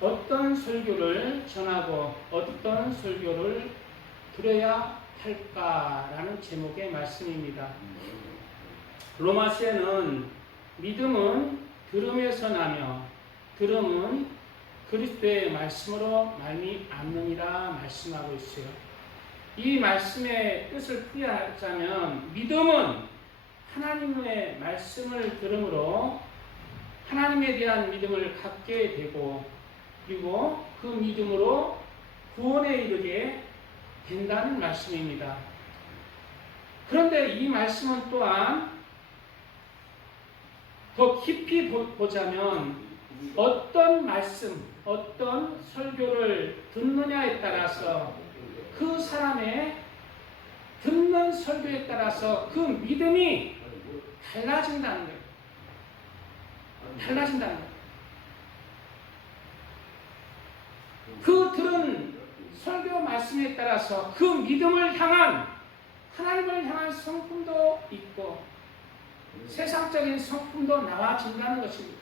어떤 설교를 전하고 어떤 설교를 들어야 할까라는 제목의 말씀입니다. 로마서에는 믿음은 들음에서 나며 들음은 그리스도의 말씀으로 말미암느니라 말씀하고 있어요. 이 말씀의 뜻을 풀이하자면 믿음은 하나님의 말씀을 들음으로 하나님에 대한 믿음을 갖게 되고 그리고 그 믿음으로 구원에 이르게 된다는 말씀입니다. 그런데 이 말씀은 또한 더 깊이 보자면 어떤 말씀, 어떤 설교를 듣느냐에 따라서 그 사람의 듣는 설교에 따라서 그 믿음이 달라진다는 거예요. 달라진다는 거예요. 그 들은 설교 말씀에 따라서 그 믿음을 향한 하나님을 향한 성품도 있고 세상적인 성품도 나와진다는 것입니다.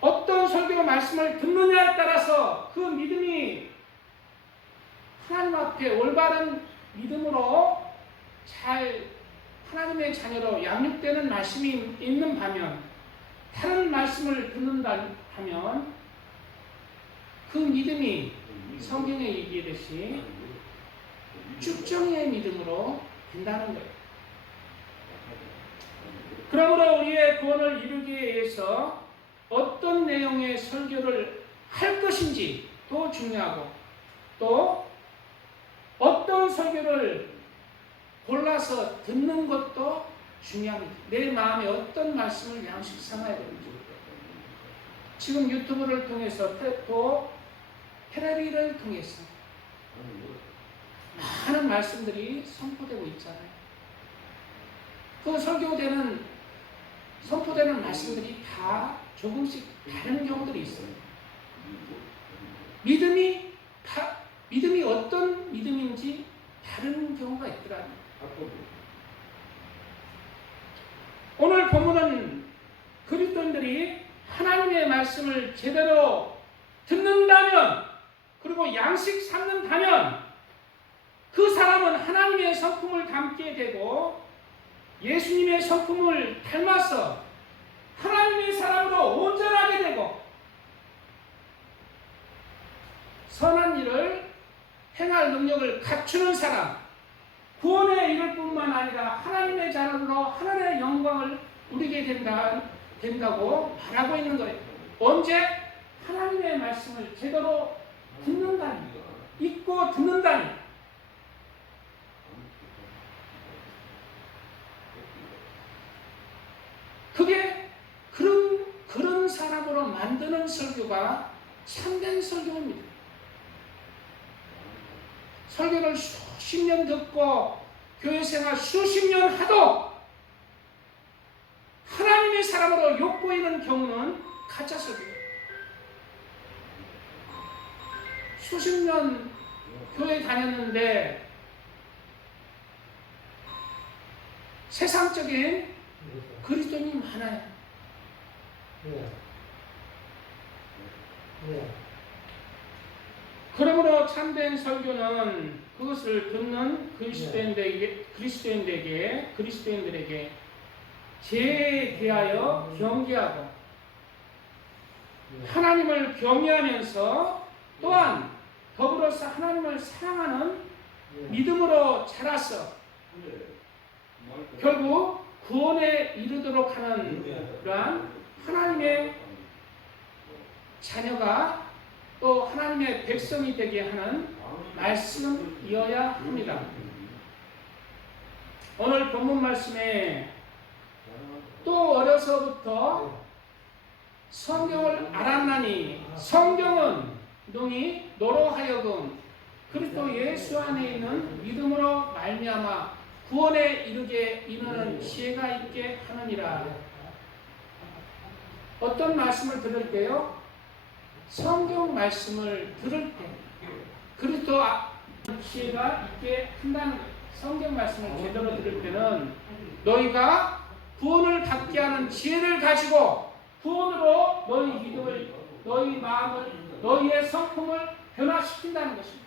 어떤 설교 말씀을 듣느냐에 따라서 그 믿음이 하나님 앞에 올바른 믿음으로 잘 하나님의 자녀로 양육되는 말씀이 있는 반면 다른 말씀을 듣는다 하면 그 믿음이 성경에 얘기하듯이 쭉정이의 믿음으로 된다는 거예요. 그러므로 우리의 구원을 이루기 위해서 어떤 내용의 설교를 할 것인지도 중요하고 또 어떤 설교를 골라서 듣는 것도 중요합니다. 내 마음에 어떤 말씀을 양식 삼아야 되는지. 지금 유튜브를 통해서 또 텔레비를 통해서 많은 말씀들이 선포되고 있잖아요. 그 선포되는 말씀들이 다 조금씩 다른 경우들이 있어요. 믿음이 어떤 믿음인지 다른 경우가 있더라고요. 오늘 본문은 그리스도인들이 하나님의 말씀을 제대로 듣는다면 그리고 양식 삼는다면 그 사람은 하나님의 성품을 담게 되고 예수님의 성품을 닮아서 하나님의 사람으로 온전하게 되고 선한 일을 행할 능력을 갖추는 사람, 구원에 이를 뿐만 아니라 하나님의 자녀로 하나님의 영광을 누리게 된다고 말하고 있는 거예요. 언제? 하나님의 말씀을 제대로 듣는다니, 읽고 듣는다니. 그게 그런 사람으로 만드는 설교가 참된 설교입니다. 설교를 수십 년 듣고 교회 생활 수십 년 하도 하나님의 사람으로 욕보이는 경우는 가짜 설교예요. 수십 년 교회 다녔는데 세상적인 그리스도인이 많아요. 그러므로 참된 설교는 그것을 듣는 그리스도인들에게 죄에 대하여 경계하고 하나님을 경외하면서 또한 더불어서 하나님을 사랑하는 믿음으로 자라서 결국 구원에 이르도록 하는 그러한 하나님의 자녀가 또 하나님의 백성이 되게 하는 말씀이어야 합니다. 오늘 본문 말씀에 또 어려서부터 성경을 알았나니 성경은 너로 하여금 그리스도 예수 안에 있는 믿음으로 말미암아 구원에 이르게 이르는 지혜가 있게 하느니라. 어떤 말씀을 들을 때요? 성경 말씀을 들을 때 그리스도 지혜가 있게 한다는 거예요. 성경 말씀을 제대로 들을 때는 너희가 구원을 받게 하는 지혜를 가지고 구원으로 너희 믿음을 너희 마음을, 너희의 성품을 변화시킨다는 것입니다.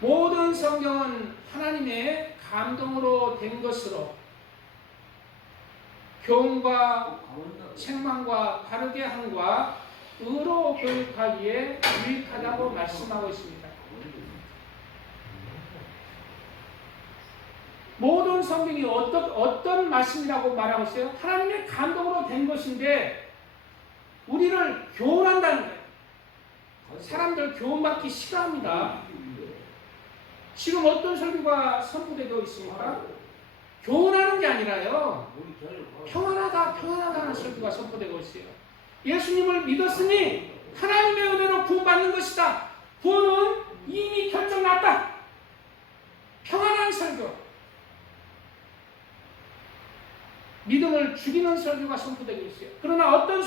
모든 성경은 하나님의 감동으로 된 것으로 교훈과 책망과 바르게 함과 의로 교육하기에 유익하다고 말씀하고 있습니다. 모든 성경이 어떤 말씀이라고 말하고 있어요? 하나님의 감동으로 된 것인데 우리를 교훈한다는 거예요. 사람들 교훈받기 싫어합니다. 지금 어떤 설교가 선포되고 있습니까? 교훈하는 게 아니라요, 평안하다는 설교가 선포되고 있어요. 예수님을 믿었으니 하나님의 은혜로 구원받는 것이다. 구원은 이미 결정났다. 평안한 설교. 믿음을 죽이는 설교가 선포되고 있어요. 그러나 어떤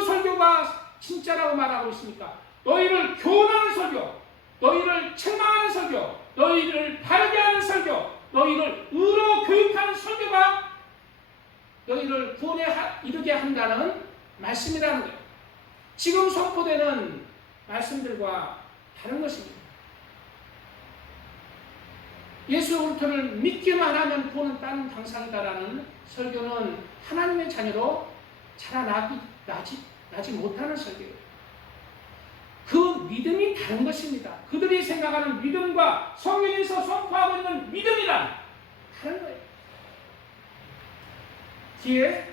설교가 진짜라고 말하고 있습니까? 너희를 교훈하는 설교, 너희를 책망하는 설교, 너희를 바르게 하는 설교, 너희를 의로 교육하는 설교가 너희를 구원에 이르게 한다는 말씀이라는 거예요. 지금 선포되는 말씀들과 다른 것입니다. 예수 그리스도를 믿기만 하면 구원은 다른 당상이다라는 설교는 하나님의 자녀로 자라나지 못하는 설교예요. 그 믿음이 다른 것입니다. 그들이 생각하는 믿음과 성경에서 선포하고 있는 믿음이란 다른 거예요. 뒤에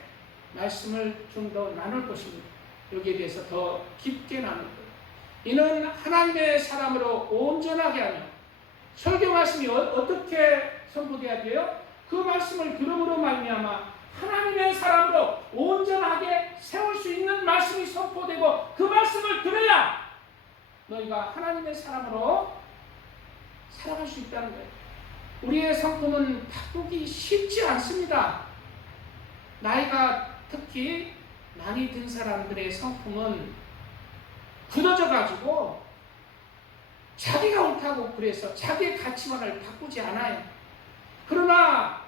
말씀을 좀 더 나눌 것입니다. 여기에 대해서 더 깊게 나눌 거예요. 이는 하나님의 사람으로 온전하게 하며 설교 말씀이 어떻게 선포돼야 돼요? 그 말씀을 들음으로 말미암아 하나님의 사람으로 온전하게 세울 수 있는 말씀이 선포되고 그 말씀을 들어야 너희가 하나님의 사람으로 살아갈 수 있다는 거예요. 우리의 성품은 바꾸기 쉽지 않습니다. 나이가 특히 많이 든 사람들의 성품은 굳어져 가지고 자기가 옳다고 그래서 자기의 가치관을 바꾸지 않아요. 그러나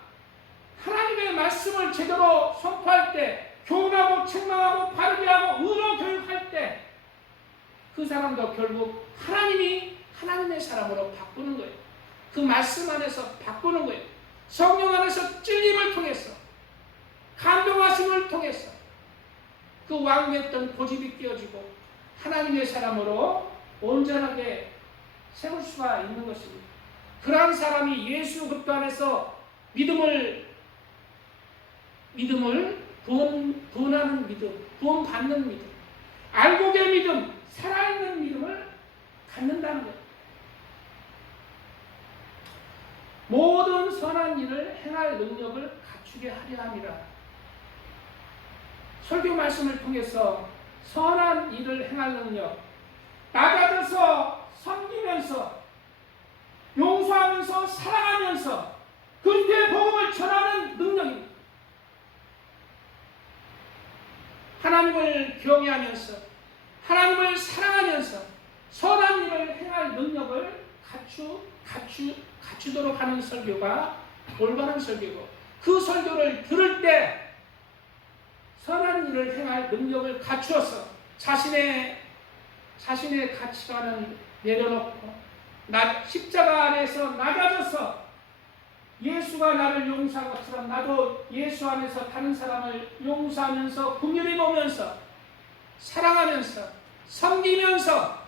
하나님의 말씀을 제대로 선포할 때, 교훈하고 책망하고 바르게 하고 의로 교육할 때 그 사람도 결국 하나님의 사람으로 바꾸는 거예요. 그 말씀 안에서 바꾸는 거예요. 성령 안에서 찔림을 통해서, 감동하심을 통해서 그 왕랬던 고집이 깨어지고 하나님의 사람으로 온전하게 세울 수가 있는 것입니다. 그러한 사람이 예수 그리스도 안에서 믿음을 구원하는 믿음, 구원받는 믿음, 알곡의 믿음, 살아있는 믿음을 갖는다는 거예요. 모든 선한 일을 행할 능력을 갖추게 하려 함이라. 설교 말씀을 통해서 선한 일을 행할 능력, 나가져서 섬기면서 용서하면서 사랑하면서 그리스도의 복음을 전하는 능력입니다. 하나님을 경외하면서 하나님을 사랑하면서 선한 일을 행할 능력을 갖추도록 하는 설교가 올바른 설교고, 그 설교를 들을 때 선한 일을 행할 능력을 갖추어서 자신의 가치관을 내려놓고 십자가 안에서 낮아져서 예수가 나를 용서한 것처럼 나도 예수 안에서 다른 사람을 용서하면서 긍휼히 보면서 사랑하면서 섬기면서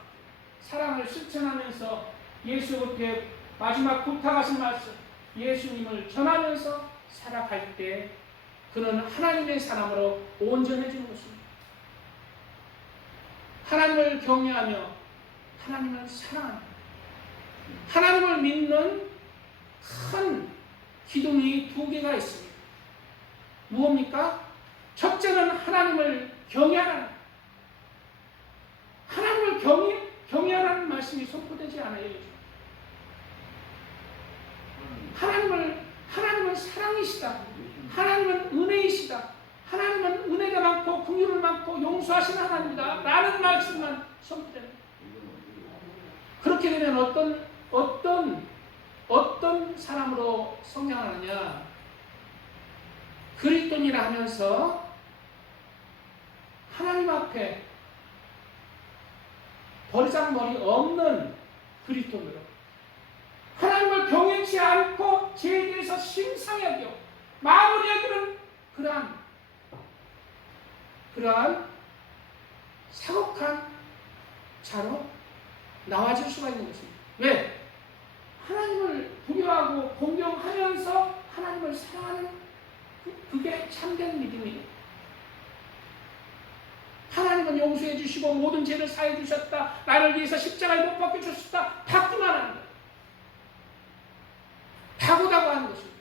사랑을 실천하면서 예수 그리스도의 마지막 부탁하신 말씀 예수님을 전하면서 살아갈 때 그는 하나님의 사람으로 온전해지는 것입니다. 하나님을 경외하며 하나님을 사랑하며 하나님을 믿는 큰 기둥이 두 개가 있습니다. 무엇입니까? 첫째는 하나님을 경외하라. 하나님을 경외하라는 말씀이 선포되지 않아요. 하나님은 사랑이시다. 하나님은 은혜이시다. 하나님은 은혜가 많고 긍휼을 많고 용서하시는 하나님이다 라는 말씀만 선포됩니다. 그렇게 되면 어떤 사람으로 성장하느냐? 그리스도인이라 하면서 하나님 앞에 버르장머리 없는 그리스도인으로 하나님을 경외치 않고 죄에 대해서 심상히 여겨 마음을 여기는 그러한 사곡한 자로 나와질 수가 있는 것입니다. 왜? 하나님을 두려워하고 공경하면서 하나님을 사랑하는 그게 참된 믿음이에요. 하나님은 용서해 주시고 모든 죄를 사해 주셨다. 나를 위해서 십자가에 못 박혀 주셨다. 받기만 하는 거예요. 다고다고 하는 것입니다.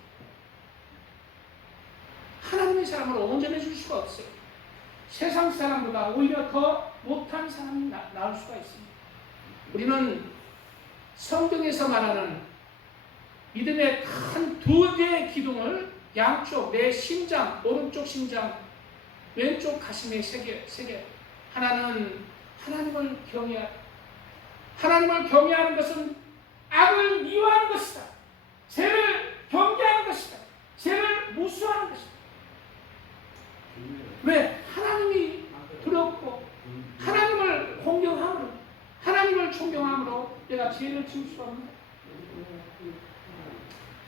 하나님의 사람으로 온전해 줄 수가 없어요. 세상 사람보다 오히려 더 못한 사람이 나올 수가 있습니다. 우리는 성경에서 말하는 믿음의 큰 두 개의 기둥을 양쪽 내 심장, 오른쪽 심장, 왼쪽 가슴에 새겨. 하나는 하나님을 경외하는 것은 악을 미워하는 것이다. 죄를 경계하는 것이다. 죄를 무수하는 것이다. 왜? 하나님이 두렵고 하나님을 공경함으로 하나님을 존경함으로 내가 죄를 지을 수 없는 거예요.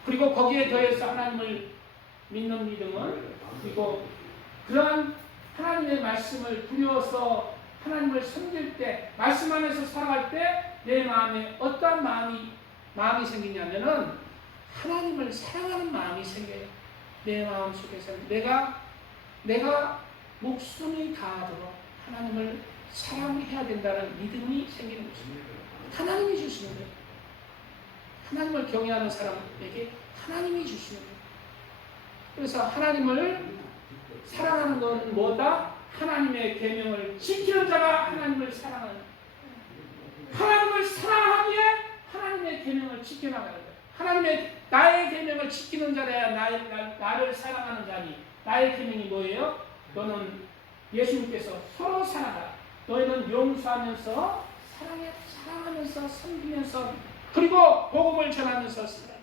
그리고 거기에 더해서 하나님을 믿는 믿음은 그리고 그러한 하나님의 말씀을 두려워서 하나님을 섬길 때 말씀 안에서 살아갈 때 내 마음에 어떤 마음이 생기냐면은 하나님을 사랑하는 마음이 생겨요. 내 마음 속에서 내가 목숨이 다하도록 하나님을 사랑해야 된다는 믿음이 생기는 것입니다. 하나님이 주시는 거예요. 하나님을 경외하는 사람에게 하나님이 주시는 거예요. 그래서 하나님을 사랑하는 건 뭐다? 하나님의 계명을 지키는 자가 하나님을 사랑하는 거예요. 하나님을 사랑하기에 하나님의 계명을 지켜나가는 거예요. 나의 계명을 지키는 자라야 나를 사랑하는 자니. 나의 계명이 뭐예요? 너는 예수님께서 서로 사랑하라. 너희는 용서하면서 사랑하면서 섬기면서 그리고 복음을 전하면서 살아라.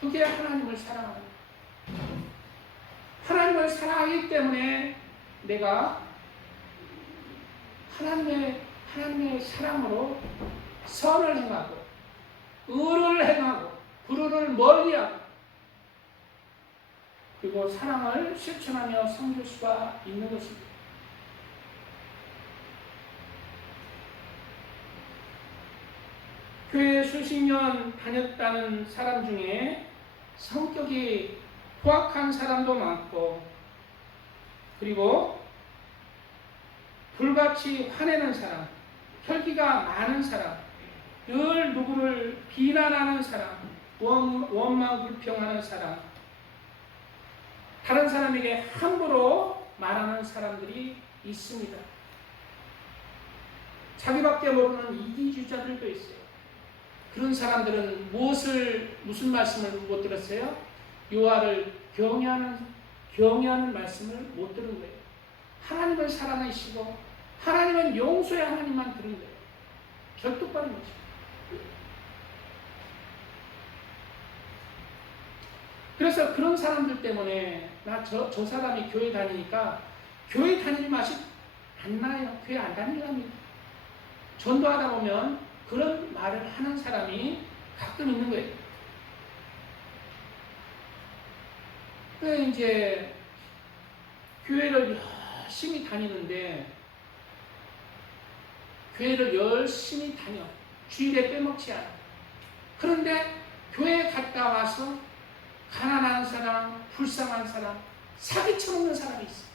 그게 하나님을 사랑하는 거예요. 하나님을 사랑하기 때문에 내가 하나님의 사랑으로 선을 행하고 의를 행하고 불의를 멀리하고 그리고 사랑을 실천하며 섬길 수가 있는 것입니다. 교회 수십 년 다녔다는 사람 중에 성격이 포악한 사람도 많고 그리고 불같이 화내는 사람, 혈기가 많은 사람, 늘 누구를 비난하는 사람, 원망 불평하는 사람, 다른 사람에게 함부로 말하는 사람들이 있습니다. 자기밖에 모르는 이기주의자들도 있어요. 그런 사람들은 무슨 말씀을 못 들었어요? 여호와를 경외하는 말씀을 못 들은 거예요. 하나님을 사랑하시고 하나님은 용서의 하나님만 들은 거예요. 절뚝발인 거죠. 그래서 그런 사람들 때문에 저 사람이 교회 다니니까 교회 다니는 맛이 안 나요. 교회 안 다니랍니다. 전도하다 보면 그런 말을 하는 사람이 가끔 있는 거예요. 그래서 이제 교회를 열심히 다니는데 교회를 열심히 다녀. 주일에 빼먹지 않아. 그런데 교회에 갔다 와서 가난한 사람, 불쌍한 사람, 사기쳐먹는 사람이 있어.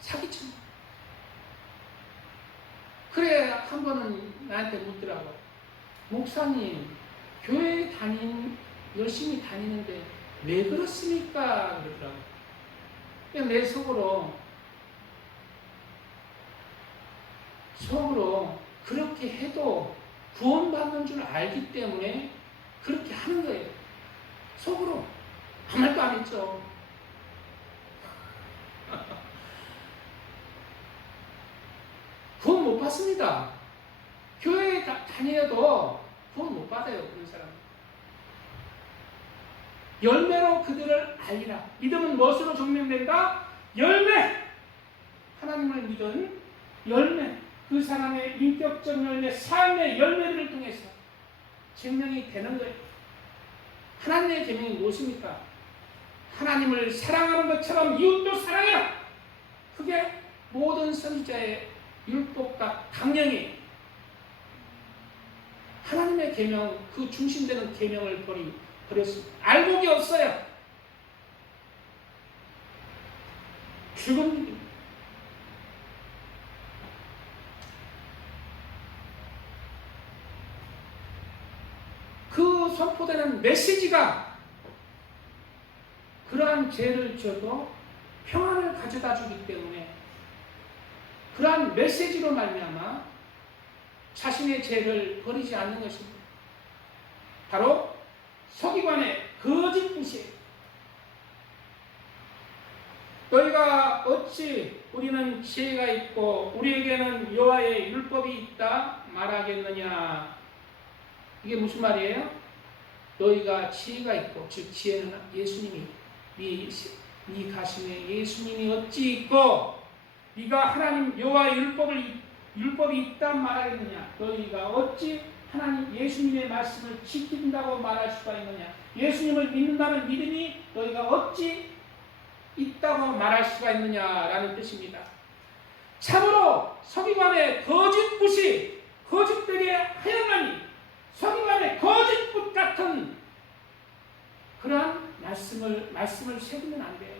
사기쳐먹는. 그래 한 번은 나한테 묻더라고. 목사님, 교회 열심히 다니는데 왜 그렇습니까? 그러더라고. 내 속으로 그렇게 해도 구원받는 줄 알기 때문에 그렇게 하는 거예요. 속으로. 아무 말도 안 했죠. 구원 못 받습니다. 교회에 다녀도 구원 못 받아요. 그런 사람. 열매로 그들을 알리라. 믿음은 무엇으로 증명된다? 열매. 하나님을 믿은 열매. 그 사람의 인격적 열매, 삶의 열매들을 통해서 증명이 되는 거예요. 하나님의 계명이 무엇입니까? 하나님을 사랑하는 것처럼 이웃도 사랑해라. 그게 모든 선지자의 율법과 강령이 하나님의 계명, 그 중심되는 계명을 버렸습니다. 알곡이 없어요. 죽은 일입니다. 그 선포되는 메시지가 그러한 죄를 지어도 평안을 가져다 주기 때문에 그러한 메시지로 말미암아 자신의 죄를 버리지 않는 것입니다. 바로 서기관의 거짓 무시. 너희가 어찌 우리는 지혜가 있고 우리에게는 여호와의 율법이 있다 말하겠느냐. 이게 무슨 말이에요? 너희가 지혜가 있고, 즉 지혜는 예수님이 네 가슴에 예수님이 어찌 있고 네가 하나님 여호와의 율법이 있단 말하겠느냐. 너희가 어찌 하나님 예수님의 말씀을 지킨다고 말할 수가 있느냐. 예수님을 믿는다는 믿음이 너희가 어찌 있다고 말할 수가 있느냐라는 뜻입니다. 참으로 서기관의 거짓붓이 거짓되게 하여가니 서기관의 거짓붓 같은 그러한 말씀을 새기면 안 돼요.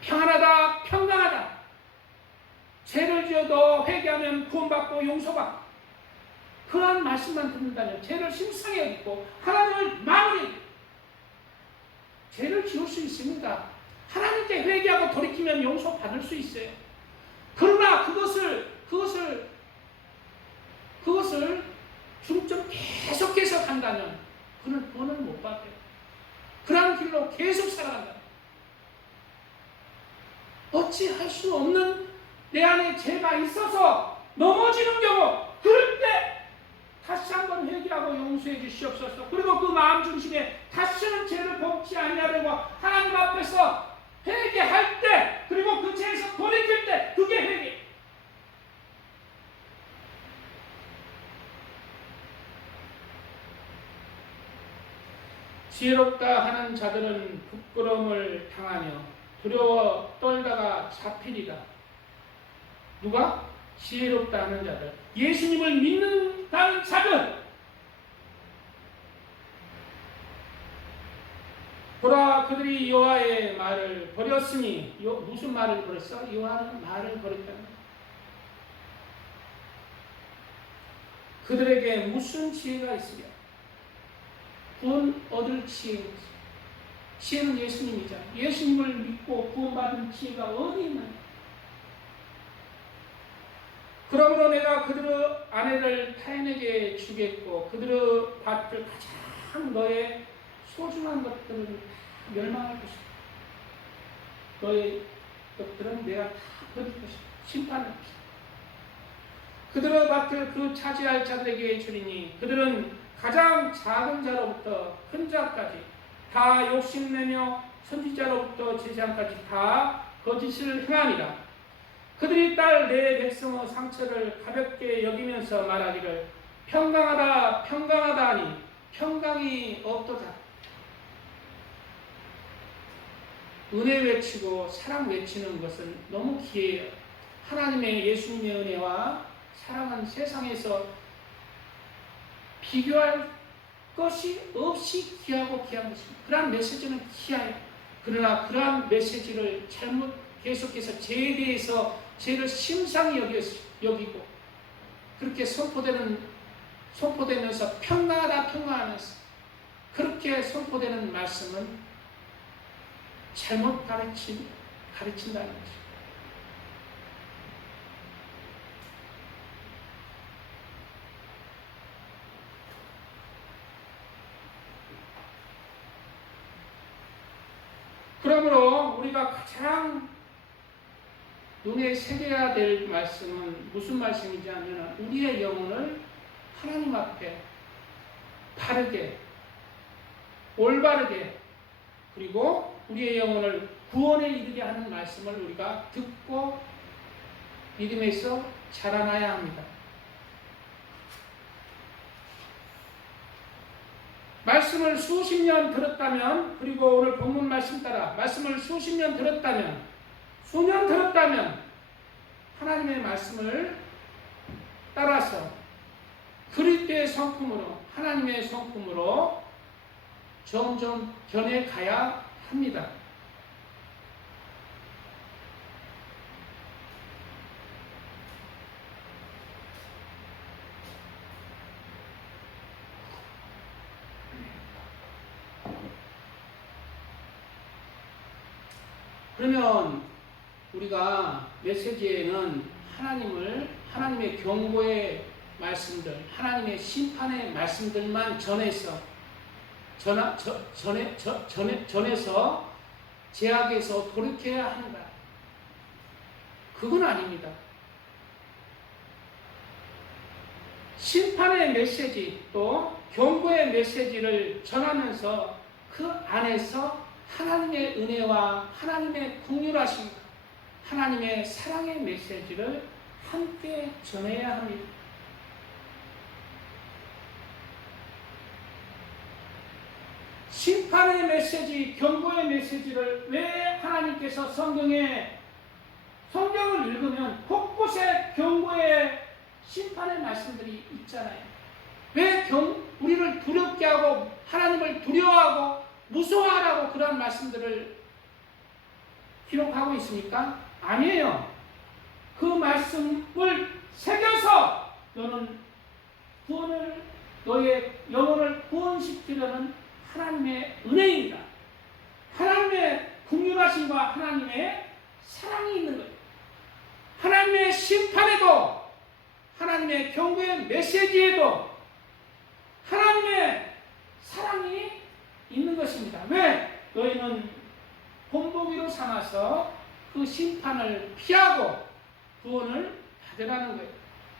평안하다, 평강하다. 죄를 지어도 회개하면 구원받고 용서받고 그러한 말씀만 듣는다면 죄를 심상히 여기고 하나님을 마무리 죄를 지을 수 있습니다. 하나님께 회개하고 돌이키면 용서받을 수 있어요. 그러나 그것을 중점 계속해서 간다면 그는 구원을 못 받아요. 그러한 길로 계속 살아간다. 어찌할 수 없는 내 안에 죄가 있어서 넘어지는 경우, 그럴 때 다시 한번 회개하고 용서해 주시옵소서. 그리고 그 마음 중심에 다시는 죄를 범치 아니하려고 하나님 앞에서 회개할 때, 그리고 그 죄에서 돌이킬 때, 그게 회개. 지혜롭다 하는 자들은 부끄러움을 당하며 두려워 떨다가 잡히리라. 누가? 지혜롭다 하는 자들. 예수님을 믿는다는 자들. 보라, 그들이 여호와의 말을 버렸으니. 무슨 말을 버렸어? 여호와는 말을 버렸다는 거야. 그들에게 무슨 지혜가 있으랴? 구원 얻을 지혜가 있어. 지혜는 예수님이잖아. 예수님을 믿고 구원받은 지혜가 어디 있느냐? 그러므로 내가 그들의 아내를 타인에게 주겠고 그들의 밭을 가장 너의 소중한 것들을 멸망할 것이다. 너의 것들은 내가 다 버릴 것이다. 심판할 것이다. 그들의 밭을 그 차지할 자들에게 주리니 그들은 가장 작은 자로부터 큰 자까지 다 욕심내며 선지자로부터 제사장까지 다 거짓을 행하니라. 그들이 딸 내 백성의 상처를 가볍게 여기면서 말하기를 평강하다 평강하다 하니 평강이 없도다. 은혜 외치고 사랑 외치는 것은 너무 귀해요. 하나님의 예수님의 은혜와 사랑은 세상에서 비교할 것이 없이 귀하고 귀한 것입니다. 그러한 메시지는 귀해요. 그러나 그러한 메시지를 잘못 계속해서 죄에 대해서 죄를 심상히 여기고 그렇게 선포되면서 평강하다 평강하면서 그렇게 선포되는 말씀은 잘못 가르친다는 것입니다. 그러므로 우리가 가장 눈에 새겨야 될 말씀은 무슨 말씀이지 하면 우리의 영혼을 하나님 앞에 바르게 올바르게 그리고 우리의 영혼을 구원에 이르게 하는 말씀을 우리가 듣고 믿음에서 자라나야 합니다. 말씀을 수십 년 들었다면, 그리고 오늘 본문 말씀 따라 말씀을 수십 년 들었다면, 수년 들었다면 하나님의 말씀을 따라서 그리스도의 성품으로, 하나님의 성품으로 점점 변해가야 합니다. 그러면 우리가 메시지에는 하나님의 경고의 말씀들, 하나님의 심판의 말씀들만 전해서 죄악에서 돌이켜야 하는가? 그건 아닙니다. 심판의 메시지 또 경고의 메시지를 전하면서 그 안에서 하나님의 은혜와 하나님의 긍휼하심, 하나님의 사랑의 메시지를 함께 전해야 합니다. 심판의 메시지, 경고의 메시지를 왜 하나님께서 성경을 읽으면 곳곳에 경고의 심판의 말씀들이 있잖아요. 왜 우리를 두렵게 하고 하나님을 두려워하고 무서워하라고 그런 말씀들을 기록하고 있습니까? 아니에요. 그 말씀을 새겨서 너의 영혼을 구원시키려는 하나님의 은혜입니다. 하나님의 긍휼하심과 하나님의 사랑이 있는 거예요. 하나님의 심판에도, 하나님의 경고의 메시지에도 하나님의 사랑이 있는 것입니다. 왜? 너희는 본보기로 삼아서 그 심판을 피하고 구원을 받으라는 거예요.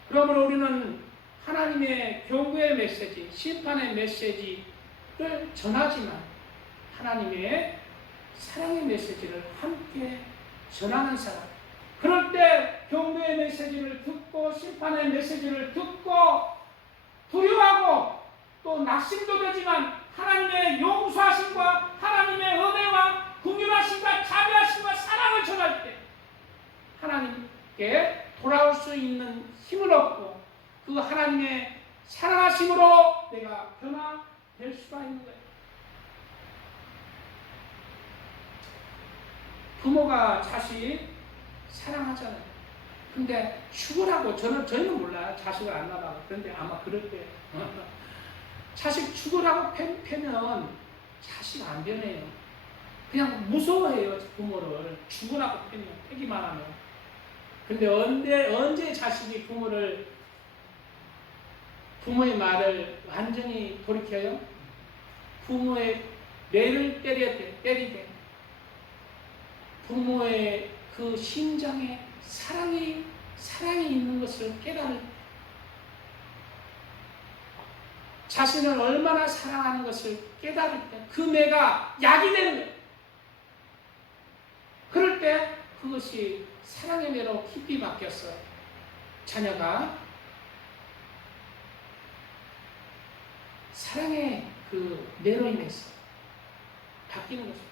그러므로 우리는 하나님의 경고의 메시지, 심판의 메시지를 전하지만 하나님의 사랑의 메시지를 함께 전하는 사람. 그럴 때 경고의 메시지를 듣고 심판의 메시지를 듣고 두려워하고 또 낙심도 되지만 하나님의 용서하심과 하나님의 은혜와 긍휼하심과 자비하심과 사랑을 전할 때 하나님께 돌아올 수 있는 힘을 얻고 그 하나님의 사랑하심으로 내가 변화될 수가 있는 거예요. 부모가 자식 사랑하잖아요. 근데 죽으라고 저희는 몰라요. 자식을 안 낳아요. 그런데 아마 그럴 때 자식 죽으라고 패면 자식 안 변해요. 그냥 무서워해요. 부모를 죽으라고 패기만 하면. 근데 언제 자식이 부모의 말을 완전히 돌이켜요? 부모의 뇌를 때리되 부모의 그 심장에 사랑이 있는 것을 깨달을 자신을 얼마나 사랑하는 것을 깨달을 때 그 뇌가 약이 되는 거예요. 그럴 때 그것이 사랑의 뇌로 깊이 바뀌었어요. 자녀가 사랑의 그 뇌로 인해서 바뀌는 것입니다.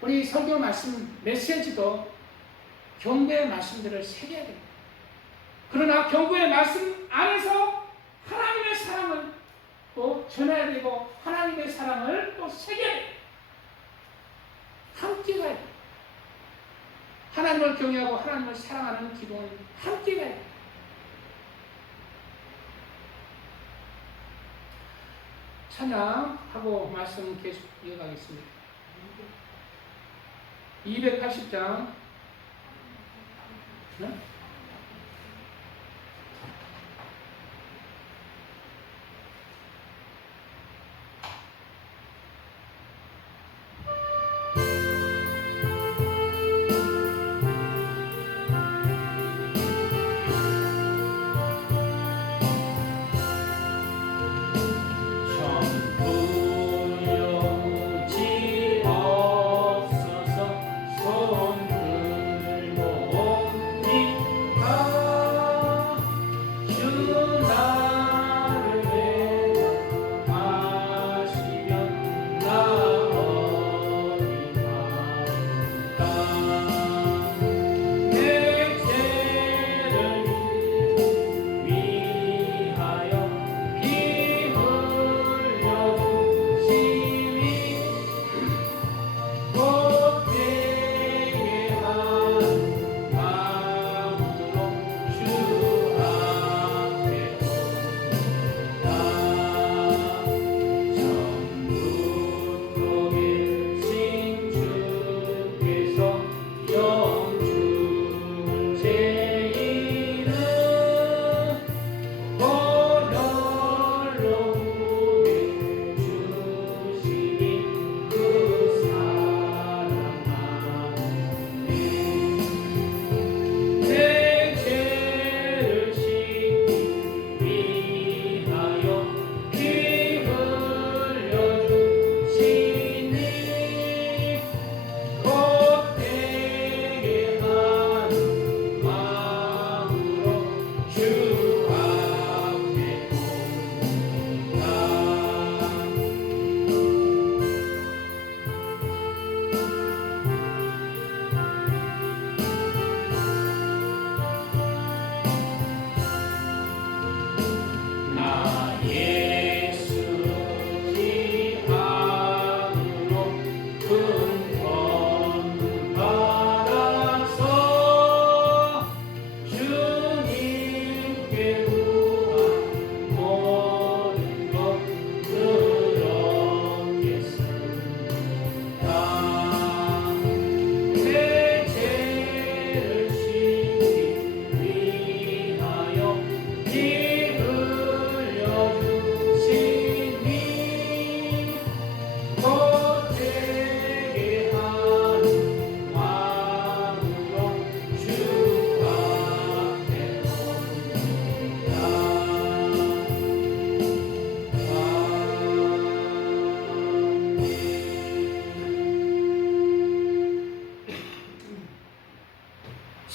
우리 설교 말씀 메시지도 경고의 말씀들을 새겨야 됩니다. 그러나 경고의 말씀 안에서 하나님의 사랑을 또 전해야 되고 하나님의 사랑을 또 새겨야 돼요. 함께 가야 돼요. 하나님을 경외하고 하나님을 사랑하는 기도는 함께 가야 돼요. 찬양하고 말씀 계속 이어가겠습니다. 280장 네? 천국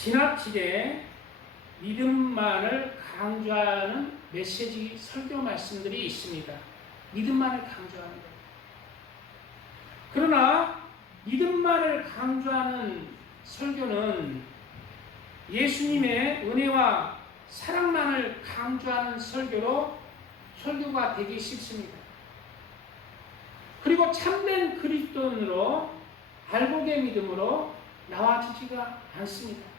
지나치게 믿음만을 강조하는 메시지 설교 말씀들이 있습니다. 믿음만을 강조하는 것. 그러나 믿음만을 강조하는 설교는 예수님의 은혜와 사랑만을 강조하는 설교가 되기 쉽습니다. 그리고 참된 그리스도인으로 알복의 믿음으로 나와지지가 않습니다.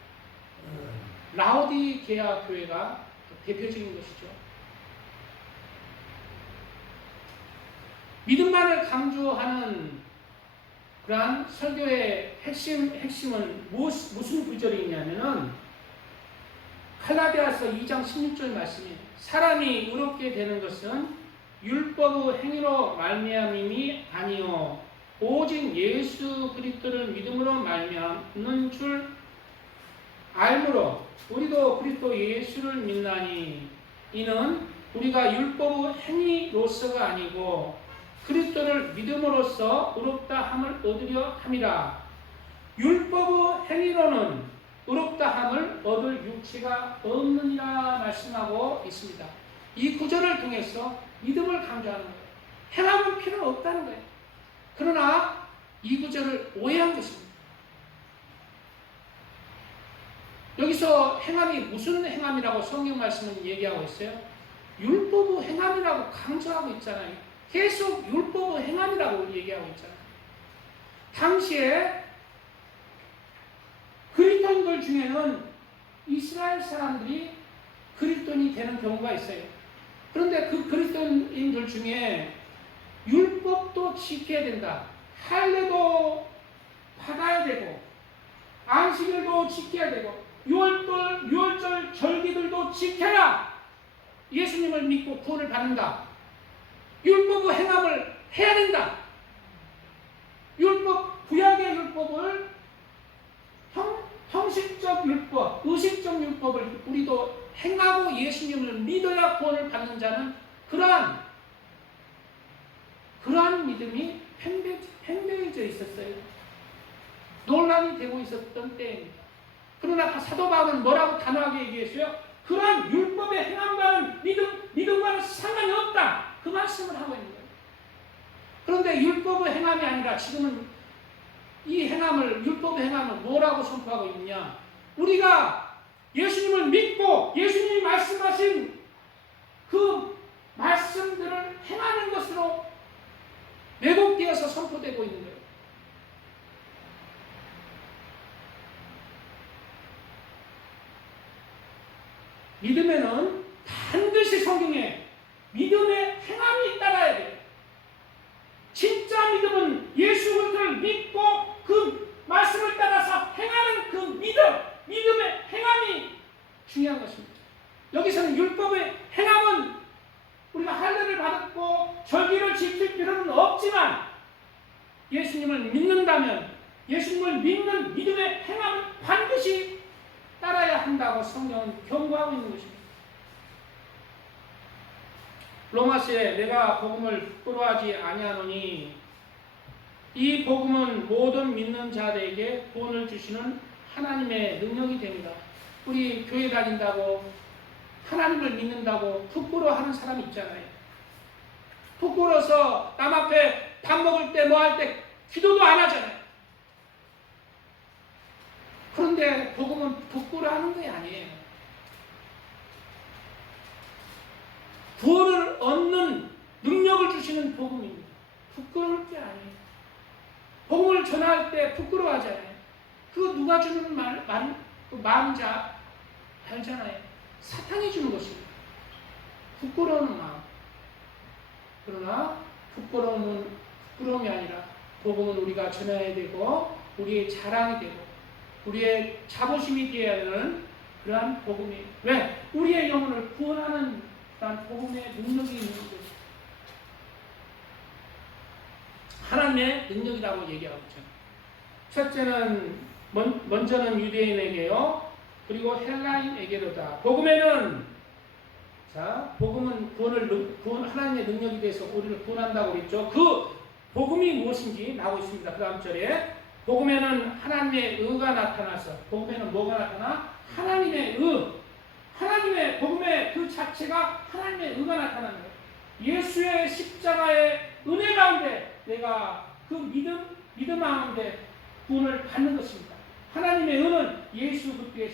라오디게아 교회가 대표적인 것이죠. 믿음만을 강조하는 그러한 설교의 핵심은 무슨 구절이 있냐면은 갈라디아서 2장 16절 말씀이 사람이 의롭게 되는 것은 율법의 행위로 말미암음이 아니요 오직 예수 그리스도를 믿음으로 말미암는 줄 알므로 우리도 그리스도 예수를 믿나니 이는 우리가 율법의 행위로서가 아니고 그리스도를 믿음으로써 의롭다 함을 얻으려 함이라. 율법의 행위로는 의롭다 함을 얻을 육체가 없느니라 말씀하고 있습니다. 이 구절을 통해서 믿음을 강조하는 거예요. 행함은 필요 없다는 거예요. 그러나 이 구절을 오해한 것입니다. 여기서 행함이 무슨 행함이라고 성경 말씀은 얘기하고 있어요? 율법의 행함이라고 강조하고 있잖아요. 계속 율법의 행함이라고 얘기하고 있잖아요. 당시에 그리스도인들 중에는 이스라엘 사람들이 그리스도인이 되는 경우가 있어요. 그런데 그 그리스도인들 중에 율법도 지켜야 된다. 할례도 받아야 되고 안식일도 지켜야 되고 유월절 절기들도 지켜야 예수님을 믿고 구원을 받는다. 율법의 행함을 해야 된다. 구약의 율법을 형식적 율법, 의식적 율법을 우리도 행하고 예수님을 믿어야 구원을 받는 자는 그러한 믿음이 팽배해져 있었어요. 논란이 되고 있었던 때입니다. 그러나 사도 바울은 뭐라고 단호하게 얘기했어요? 그러한 율법의 행함과는 믿음과는 상관이 없다. 그 말씀을 하고 있는 거예요. 그런데 율법의 행함이 아니라 지금은 이 율법의 행함을 뭐라고 선포하고 있느냐? 우리가 예수님을 믿고 예수님이 말씀하신 그 말씀들을 행하는 것으로 왜곡되어서 선포되고 있는 거예요. 믿음에는 반드시 성경에 믿음의 행함이 따라야 돼요. 진짜 믿음은 예수 그리스도를 믿고 그 말씀을 따라서 행하는 그 믿음의 행함이 중요한 것입니다. 여기서는 율법의 행함은 우리가 할례를 받았고 절기를 지킬 필요는 없지만 예수님을 믿는다면 예수님을 믿는 믿음의 행함은 반드시 따라야 한다고 성경은 경고하고 있는 것입니다. 로마서에 내가 복음을 부끄러워하지 아니하노니 이 복음은 모든 믿는 자들에게 구원을 주시는 하나님의 능력이 됩니다. 우리 교회 다닌다고 하나님을 믿는다고 부끄러워하는 사람이 있잖아요. 부끄러워서 남 앞에 밥 먹을 때 뭐 할 때 기도도 안 하잖아요. 그런데 복음은 부끄러워하는 게 아니에요. 구원을 얻는 능력을 주시는 복음입니다. 부끄러울 게 아니에요. 복음을 전할 때 부끄러워하잖아요. 그거 누가 주는 마음자 알잖아요. 사탄이 주는 것입니다. 부끄러운 마음. 그러나 부끄러움이 아니라 복음은 우리가 전해야 되고 우리의 자랑이 되고 우리의 자부심이 되어야 하는 그러한 복음이에요. 왜? 우리의 영혼을 구원하는 그러한 복음의 능력이 있는 거죠. 하나님의 능력이라고 얘기하고 있죠. 첫째는 먼저는 유대인에게요. 그리고 헬라인에게로다. 복음은 하나님의 능력이 돼서 우리를 구원한다고 그랬죠. 그 복음이 무엇인지 나오고 있습니다. 그 다음 절에 복음에는 하나님의 의가 나타나서, 복음에는 뭐가 나타나? 하나님의 의. 하나님의 복음의 그 자체가 하나님의 의가 나타나는 거예요. 예수의 십자가의 은혜 가운데 내가 그 믿음 가운데 구원을 받는 것입니다. 하나님의 의는 예수 그리스도의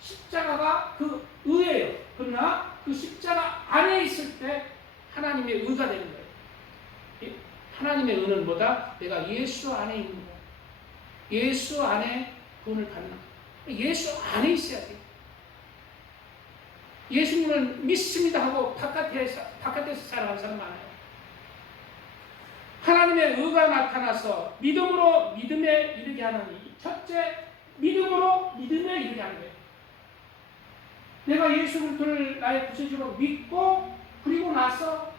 십자가가 그 의예요. 그러나 그 십자가 안에 있을 때 하나님의 의가 되는 거예요. 하나님의 의는 뭐다? 내가 예수 안에 있는 거예요. 예수 안에 구원을 받는 거예요. 예수 안에 있어야 돼요. 예수님을 믿습니다 하고 바깥에서 살아가는 사람 많아요. 하나님의 의가 나타나서 믿음으로 믿음에 이르게 하는 첫째, 믿음으로 믿음에 이르게 하는 거예요. 내가 예수 그리스도를 나의 구세주로 믿고 그리고 나서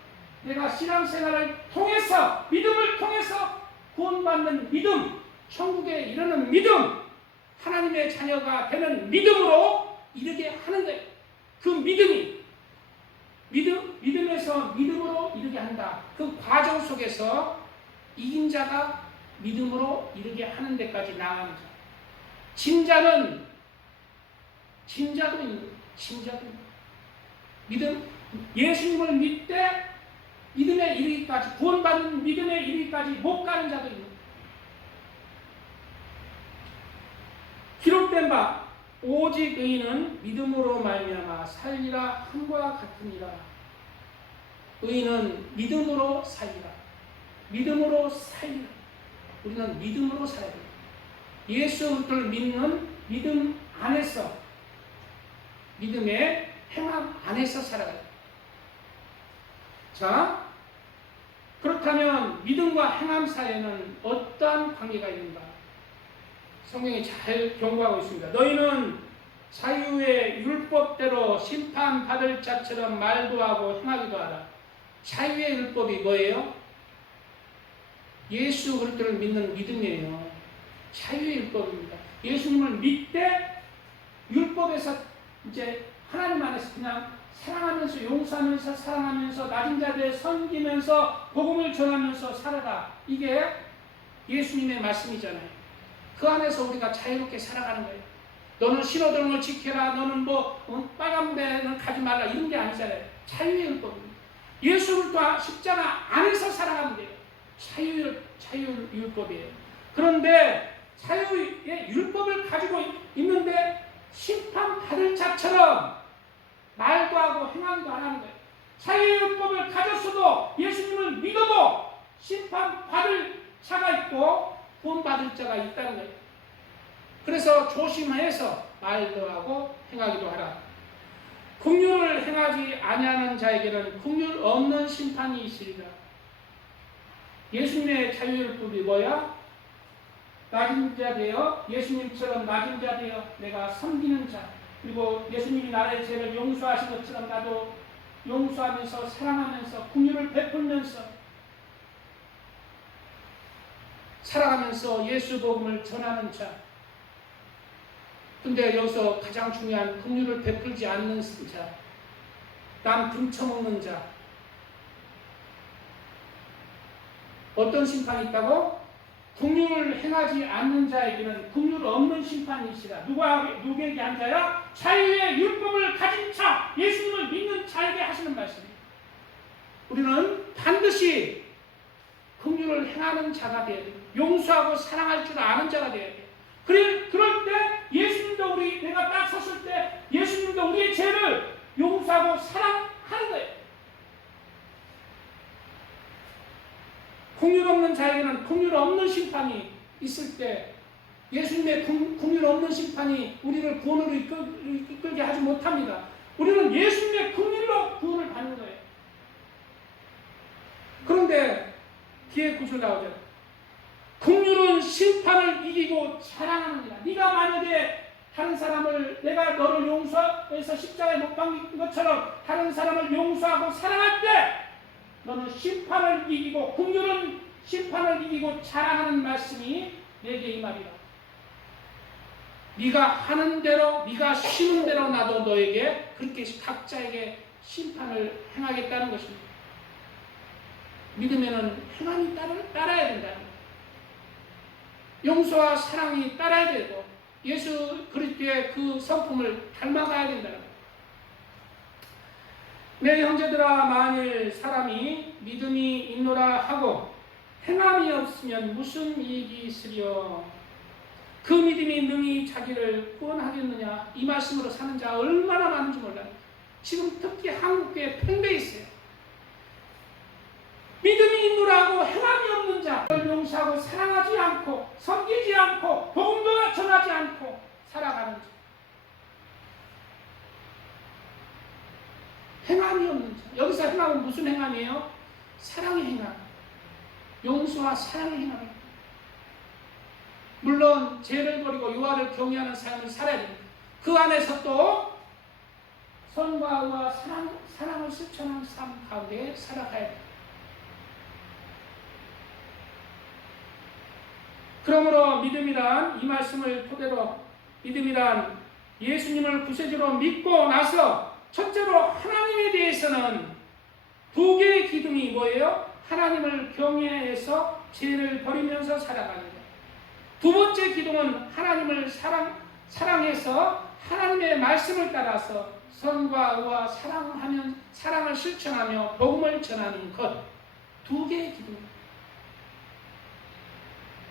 내가 신앙생활을 통해서 믿음을 통해서 구원받는 믿음, 천국에 이르는 믿음, 하나님의 자녀가 되는 믿음으로 이르게 하는 거예요. 그 믿음에서 믿음으로 이르게 한다. 그 과정 속에서 이긴 자가 믿음으로 이르게 하는 데까지 나아가는 자. 진자도 있는 거예요. 진자도 있는 거예요. 믿음, 예수님을 믿되 믿음에 이르기까지, 구원받는 믿음에 이르기까지 못 가는 자도 있는 거예요. 기록된 바 오직 의인은 믿음으로 말미암아 살리라 함과 같으니라. 의인은 믿음으로 살리라. 믿음으로 살리라. 우리는 믿음으로 살아야 돼요. 예수 그리스도를 믿는 믿음 안에서, 믿음의 행함 안에서 살아가야 돼요. 자, 그렇다면 믿음과 행함 사이에는 어떠한 관계가 있는가? 성경이 잘 경고하고 있습니다. 너희는 자유의 율법대로 심판받을 자처럼 말도 하고 행하기도 하라. 자유의 율법이 뭐예요? 예수 그리스도를 믿는 믿음이에요. 자유의 율법입니다. 예수님을 믿되 율법에서 이제 하나님 안에서 그냥 사랑하면서, 용서하면서, 사랑하면서, 낮은 자들에 섬기면서, 복음을 전하면서 살아라. 이게 예수님의 말씀이잖아요. 그 안에서 우리가 자유롭게 살아가는 거예요. 너는 신호등을 지켜라, 너는 빨간불에는 가지 말라, 이런 게 아니잖아요. 자유의 율법입니다. 예수 그리스도 십자가 안에서 살아가면 돼요. 자유율법이에요. 그런데 자유의 율법을 가지고 있는데 심판받을 자처럼 말도 하고 행하기도 안 하는 거예요. 자유율법을 가졌어도 예수님을 믿어도 심판받을 자가 있고 구원받을 자가 있다는 거예요. 그래서 조심해서 말도 하고 행하기도 하라. 긍휼을 행하지 아니하는 자에게는 긍휼 없는 심판이 있으리라. 예수님의 자유율법이 뭐야? 낮은 자 되어 예수님처럼 낮은 자 되어 내가 섬기는 자, 그리고 예수님이 나의 죄를 용서하신 것처럼 나도 용서하면서 사랑하면서 긍휼을 베풀면서 살아가면서 예수 복음을 전하는 자. 근데 여기서 가장 중요한 긍휼을 베풀지 않는 자, 남 등쳐먹는 자. 어떤 심판이 있다고? 긍휼을 행하지 않는 자에게는 긍휼 없는 심판이 있으라. 누구에게 한 자야? 자유의 율법을 가진 자, 예수님을 믿는 자에게 하시는 말씀입니다. 우리는 반드시 긍휼을 행하는 자가 되어야 돼요. 용서하고 사랑할 줄 아는 자가 되어야 돼요. 그럴 때 예수님도 내가 딱 섰을 때 예수님도 우리의 죄를 용서하고 사랑하는 거예요. 긍휼 없는 자에게는 긍휼 없는 심판이 있을 때 예수님의 긍휼 없는 심판이 우리를 구원으로 이끌게 하지 못합니다. 우리는 예수님의 긍휼로 구원을 받는 거예요. 그런데 뒤에 구절 나오죠. 긍휼은 심판을 이기고 자랑하느니라. 네가 만약에 다른 사람을, 내가 너를 용서해서 십자가에 못 박힌 것처럼 다른 사람을 용서하고 사랑할 때 너는 심판을 이기고, 긍휼은 심판을 이기고 자랑하는 말씀이 내게 이 말이라. 네가 하는 대로, 네가 쉬는 대로 나도 너에게 그렇게 각자에게 심판을 행하겠다는 것입니다. 믿으면은 행함이 따라야 된다는 거예요. 용서와 사랑이 따라야 되고 예수 그리스도의 그 성품을 닮아가야 된다는 거예요. 내 형제들아, 만일 사람이 믿음이 있노라 하고 행함이 없으면 무슨 이익이 있으리요? 그 믿음이 능히 자기를 구원하겠느냐? 이 말씀으로 사는 자 얼마나 많은지 몰라요. 지금 특히 한국교회 팽배해 있어요. 믿음이 있노라 하고 행함이 없는 자를 용서하고 사랑하지 않고 섬기지 않고 복음도 전하지 않고 살아가는 자. 행함이 없는 자. 여기서 행함은 무슨 행함이에요? 사랑의 행함. 용서와 사랑의 행함. 물론 죄를 버리고 유아를 경외하는 삶을 살아야 됩니다. 그 안에서 또 선과 의와 사랑을 실천하는 삶 가운데 살아가야 됩니다. 그러므로 믿음이란, 이 말씀을 토대로 믿음이란 예수님을 구세주로 믿고 나서 첫째로 하나님에 대해서는 두 개의 기둥이 뭐예요? 하나님을 경외해서 죄를 버리면서 살아가는 것. 두 번째 기둥은 하나님을 사랑해서 하나님의 말씀을 따라서 선과 의와 사랑을 실천하며 복음을 전하는 것. 두 개의 기둥입니다.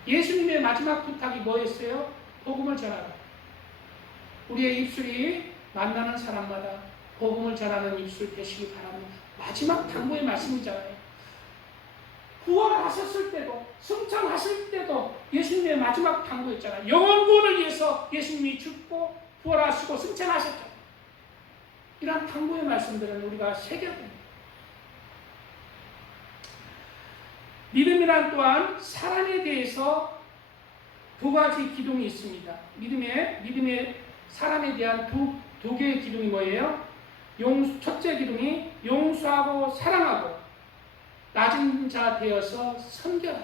예수님의 마지막 부탁이 뭐였어요? 복음을 전하라. 우리의 입술이 만나는 사람마다 복음을 전하는 입술 되시기 바랍니다. 마지막 당부의 말씀이잖아요. 구원하셨을 때도, 승천하실 때도 예수님의 마지막 당부였잖아요. 영원 구원을 위해서 예수님이 죽고 부활하시고 승천하셨죠. 이러한 당부의 말씀들은 우리가 새겨야 됩니다. 믿음이란 또한 사랑에 대해서 두 가지 기둥이 있습니다. 믿음의 사랑에 대한 두 개의 기둥이 뭐예요? 첫째 기둥이 용서하고 사랑하고 낮은 자 되어서 섬겨라.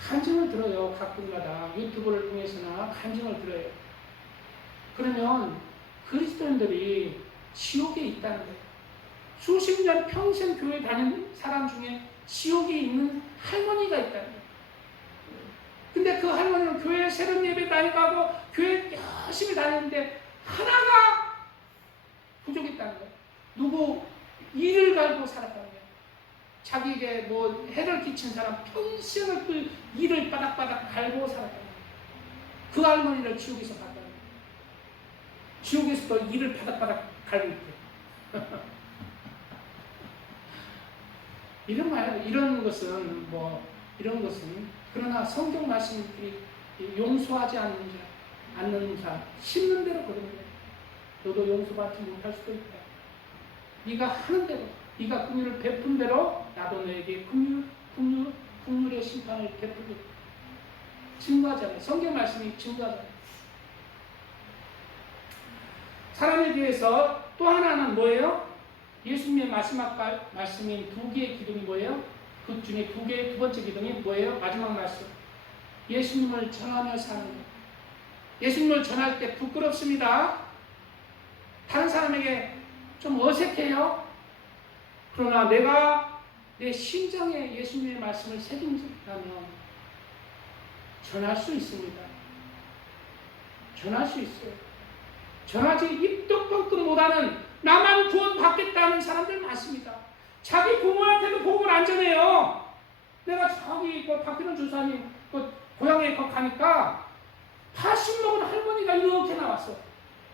간증을 들어요. 가끔가다 유튜브를 통해서나 간증을 들어요. 그러면 그리스도인들이 지옥에 있다는 거예요. 수십 년 평생 교회 다닌 사람 중에 지옥에 있는 할머니가 있다는 거예요. 근데 그 할머니는 교회 새벽 예배 다니고 교회 열심히 다니는데 하나가 부족했다는 거예요. 누구 일을 갈고 살았다는 거예요. 자기에게 뭐 해를 끼친 사람 평생을 그 일을 바닥바닥 갈고 살았다는 거예요. 그 할머니를 지옥에서 봤다는 거예요. 지옥에서도 일을 바닥바닥 갈고 있대요. 이런 것은 그러나 성경 말씀이 용서하지 않는 자 심는 대로 거듭니다. 너도 용서받지 못할 수도 있다. 네가 하는 대로, 네가 긍휼을 베푼 대로 나도 너에게 긍휼의 심판을 베풀겠다. 증거하잖아요. 성경 말씀이 증거하잖아요. 사람에 대해서 또 하나는 뭐예요? 예수님의 마지막 말씀인 두 개의 기둥이 뭐예요? 그 중에 두 번째 기둥이 뭐예요? 마지막 말씀. 예수님을 전하며 사는 것. 예수님을 전할 때 부끄럽습니다. 다른 사람에게 좀 어색해요. 그러나 내가 내 심정에 예수님의 말씀을 새긴다면 전할 수 있습니다. 전할 수 있어요. 전하지 입도 뻥끗 못하는 나만 구원받겠다는 사람들 많습니다. 자기 부모한테도 복음을 안 전해요. 내가 저기 박근혜 주사님 고향에 가니까 80 먹은 할머니가 이렇게 나왔어.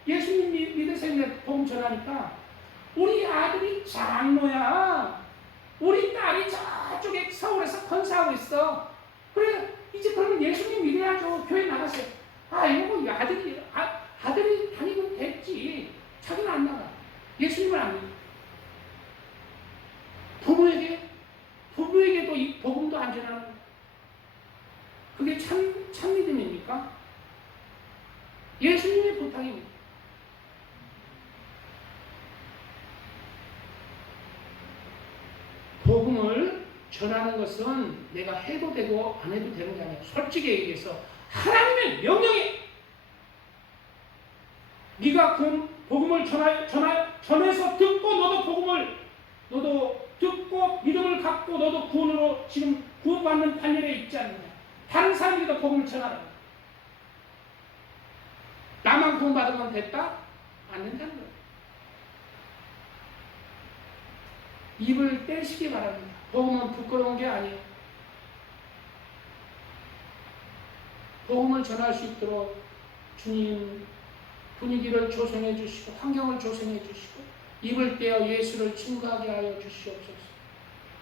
예수님 믿으세요. 복음 전하니까 우리 아들이 장로야. 우리 딸이 저쪽에 서울에서 건사하고 있어. 그래 이제 그러면 예수님 믿어야죠. 교회 나가세요. 이거 아들이 다니면 됐지. 자기는 안 나가. 예수님을 안 믿어. 부부에게도 이 복음도 안 전하는 거야. 그게 참 믿음입니까? 예수님의 부탁입니다. 복음을 전하는 것은 내가 해도 되고 안 해도 되는 게 아니야. 솔직히 얘기해서 하나님의 명령이 네가 복음을 전해서 듣고 너도 듣고 믿음을 갖고 너도 구원으로 지금 구원받는 판결에 있지 않느냐. 다른 사람에게도 복음을 전하라. 나만 구원받으면 됐다? 안 된다는 거예요. 입을 떼시기 바랍니다. 복음은 부끄러운 게 아니에요. 복음을 전할 수 있도록 주님 분위기를 조성해 주시고 환경을 조성해 주시고 입을 떼어 예수를 증거하게 하여 주시옵소서.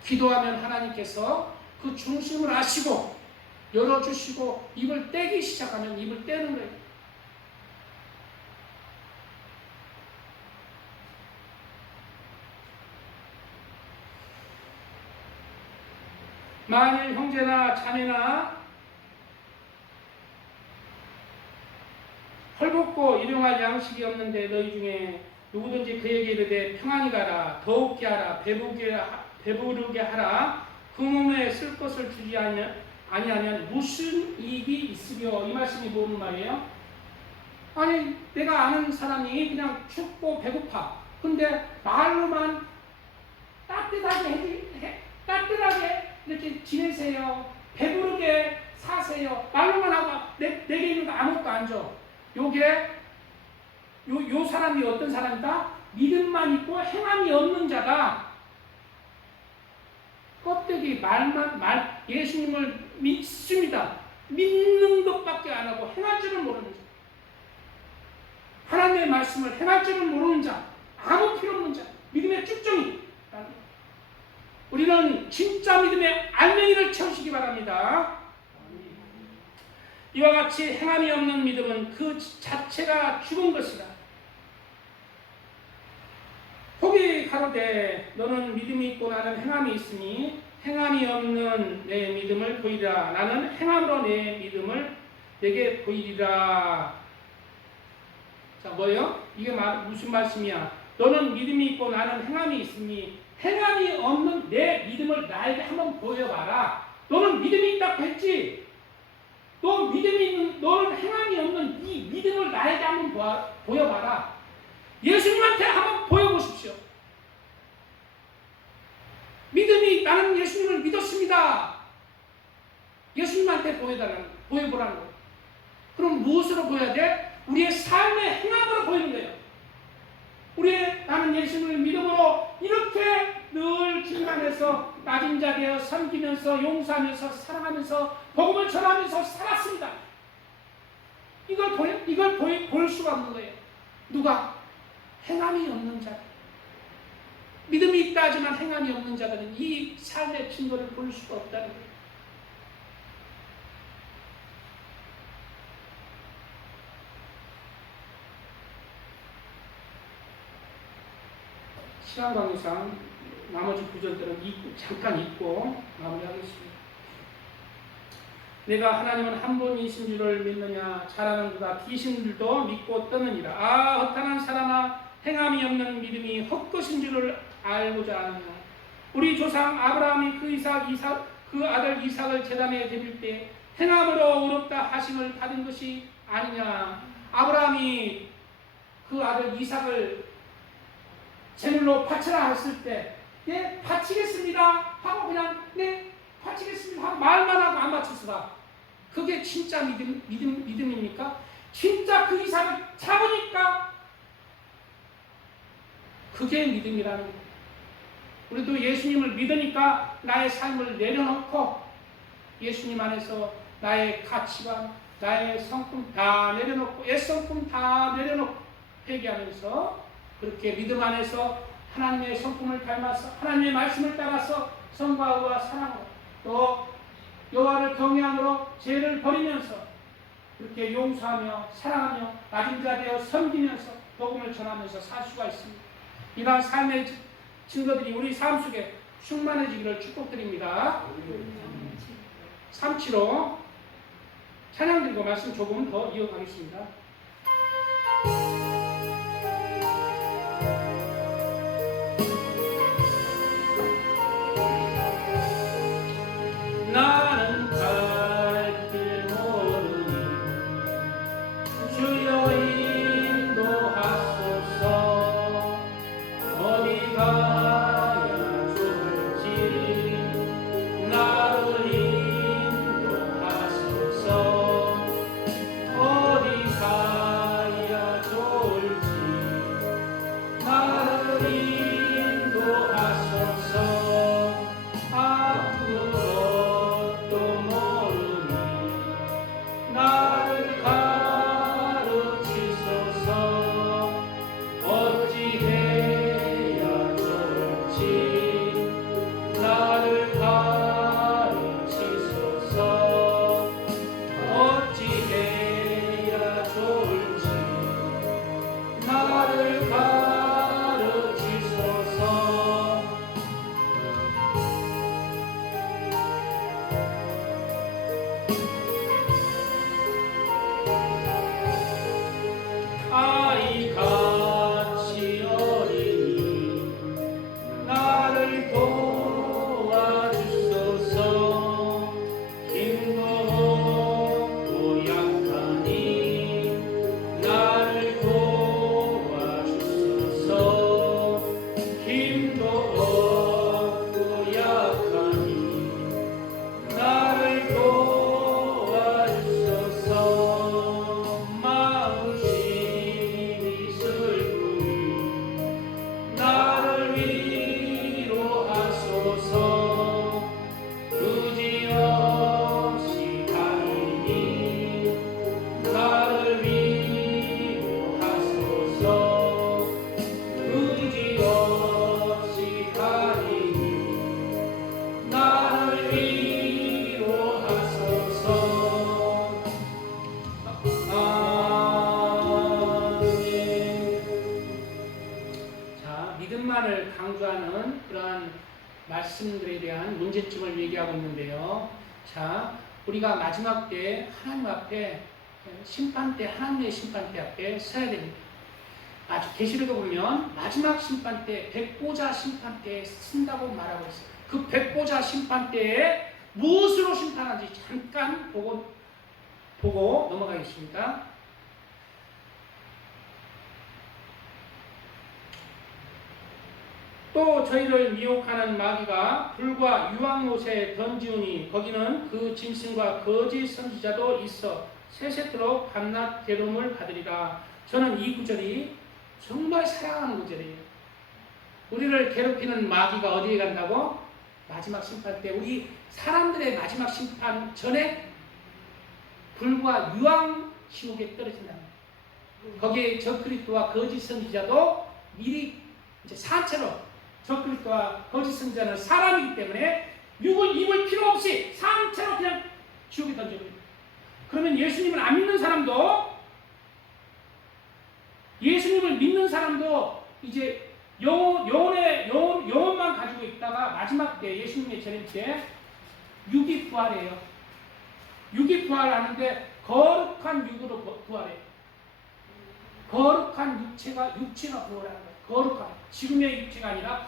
기도하면 하나님께서 그 중심을 아시고 열어주시고 입을 떼기 시작하면 입을 떼는 거예요. 만일 형제나 자매나 헐벗고 일용할 양식이 없는데 너희 중에 누구든지 그에게 이르되 평안히 가라 더욱게 하라 배부르게 하라 그 몸에 쓸 것을 주지 아니하면 무슨 이익이 있으려. 이 말씀이 뭔 말이에요? 아니 내가 아는 사람이 그냥 춥고 배고파. 근데 말로만 따뜻하게 이렇게 지내세요. 배부르게 사세요. 말로만 하고 내게 있는 거 아무것도 안 줘. 요게 요 사람이 어떤 사람이다? 믿음만 있고 행함이 없는 자다. 껍데기 예수님을 믿습니다. 믿는 것밖에 안 하고 행할 줄을 모르는 자. 하나님의 말씀을 행할 줄을 모르는 자. 아무 필요 없는 자. 믿음의 쭉정이. 우리는 진짜 믿음의 알맹이를 채우시기 바랍니다. 이와 같이 행함이 없는 믿음은 그 자체가 죽은 것이다. 혹이 가로되 너는 믿음이 있고 나는 행함이 있으니 행함이 없는 내 믿음을 보이리라. 나는 행함으로 내 믿음을 내게 보이리라. 자, 뭐예요? 이게 무슨 말씀이야? 너는 믿음이 있고 나는 행함이 있으니 행함이 없는 내 믿음을 나에게 한번 보여봐라. 너는 믿음이 있다고 했지? 너는 행함이 없는 이 믿음을 나에게 한번 보여봐라. 예수님한테 한번 보여보십시오. 믿음이 나는 예수님을 믿었습니다. 예수님한테 보여보라는 거예요. 그럼 무엇으로 보여야 돼? 우리의 삶의 행함으로 보이는 거예요. 나는 예수님을 믿음으로 이렇게 늘 주님 안에서 낮은 자 되어 섬기면서 용서하면서 사랑하면서 복음을 전하면서 살았습니다. 이걸 볼 수가 없는 거예요. 누가? 행함이 없는 자. 믿음이 있다 하지만 행함이 없는 자들은 이 삶의 증거를 볼 수가 없다는 거예요. 시간 관계상 나머지 구절들은 잠깐 읽고 마무리하겠습니다. 내가 하나님은 한 분이신 줄을 믿느냐? 잘하는 그가 귀신들도 믿고 떠느니라. 아 허탄한 사람아, 행함이 없는 믿음이 헛것인 줄을 알고자 하느냐? 우리 조상 아브라함이 그 아들 이삭을 제단에 드릴 때 행함으로 의롭다 하심을 받은 것이 아니냐? 아브라함이 그 아들 이삭을 제물로 바쳐라 했을 때, 네, 바치겠습니다 하고 그냥 네, 바치겠습니다 하고 말만 하고 안 바쳤어라. 그게 진짜 믿음입니까? 진짜 그 이삭을 잡으니까 그게 믿음이라는 거예요. 우리도 예수님을 믿으니까 나의 삶을 내려놓고 예수님 안에서 나의 가치관, 나의 성품 다 내려놓고 옛성품 다 내려놓고 회개하면서 그렇게 믿음 안에서 하나님의 성품을 닮아서 하나님의 말씀을 따라서 성과 의와 사랑으로 또 여호와를 경외함으로 죄를 버리면서 그렇게 용서하며 사랑하며 낮은 자 되어 섬기면서 복음을 전하면서 살 수가 있습니다. 이러한 삶의 증거들이 우리 삶 속에 충만해지기를 축복드립니다. 375 찬양 드리고 말씀 조금 더 이어가겠습니다. 나는 갈 길 모르니 주여 인도하소서. 어디 가야 좋을지 사람들에 대한 문제점을 얘기하고 있는데요. 자, 우리가 마지막 때 하나님 앞에 심판 때 하나님의 심판 때 앞에 서야 됩니다. 아주 계시록에 보면 마지막 심판 때 백보자 심판 때에 쓴다고 말하고 있어요. 그 백보자 심판 때에 무엇으로 심판하는지 잠깐 보고 넘어가겠습니다. 또 저희를 미혹하는 마귀가 불과 유황못에 던지우니 거기는 그 짐승과 거짓 선지자도 있어 세세토록 밤낮 괴로움을 받으리라. 저는 이 구절이 정말 사랑하는 구절이에요. 우리를 괴롭히는 마귀가 어디에 간다고? 마지막 심판 때, 우리 사람들의 마지막 심판 전에 불과 유황지옥에 떨어진다. 거기에 적그리스도와 거짓 선지자도 미리 이제 산채로, 적그리스도와 거짓 선지자는 사람이기 때문에 육을 입을 필요 없이 산채로 그냥 지옥에 던져버립니다. 그러면 예수님을 안 믿는 사람도, 예수님을 믿는 사람도 이제 영혼만 가지고 있다가 마지막 때, 예수님의 재림 때 육이 부활해요. 육이 부활하는데 거룩한 육으로 부활해요. 거룩한 육체가 부활하는 거예요. 거룩한, 지금의 육체가 아니라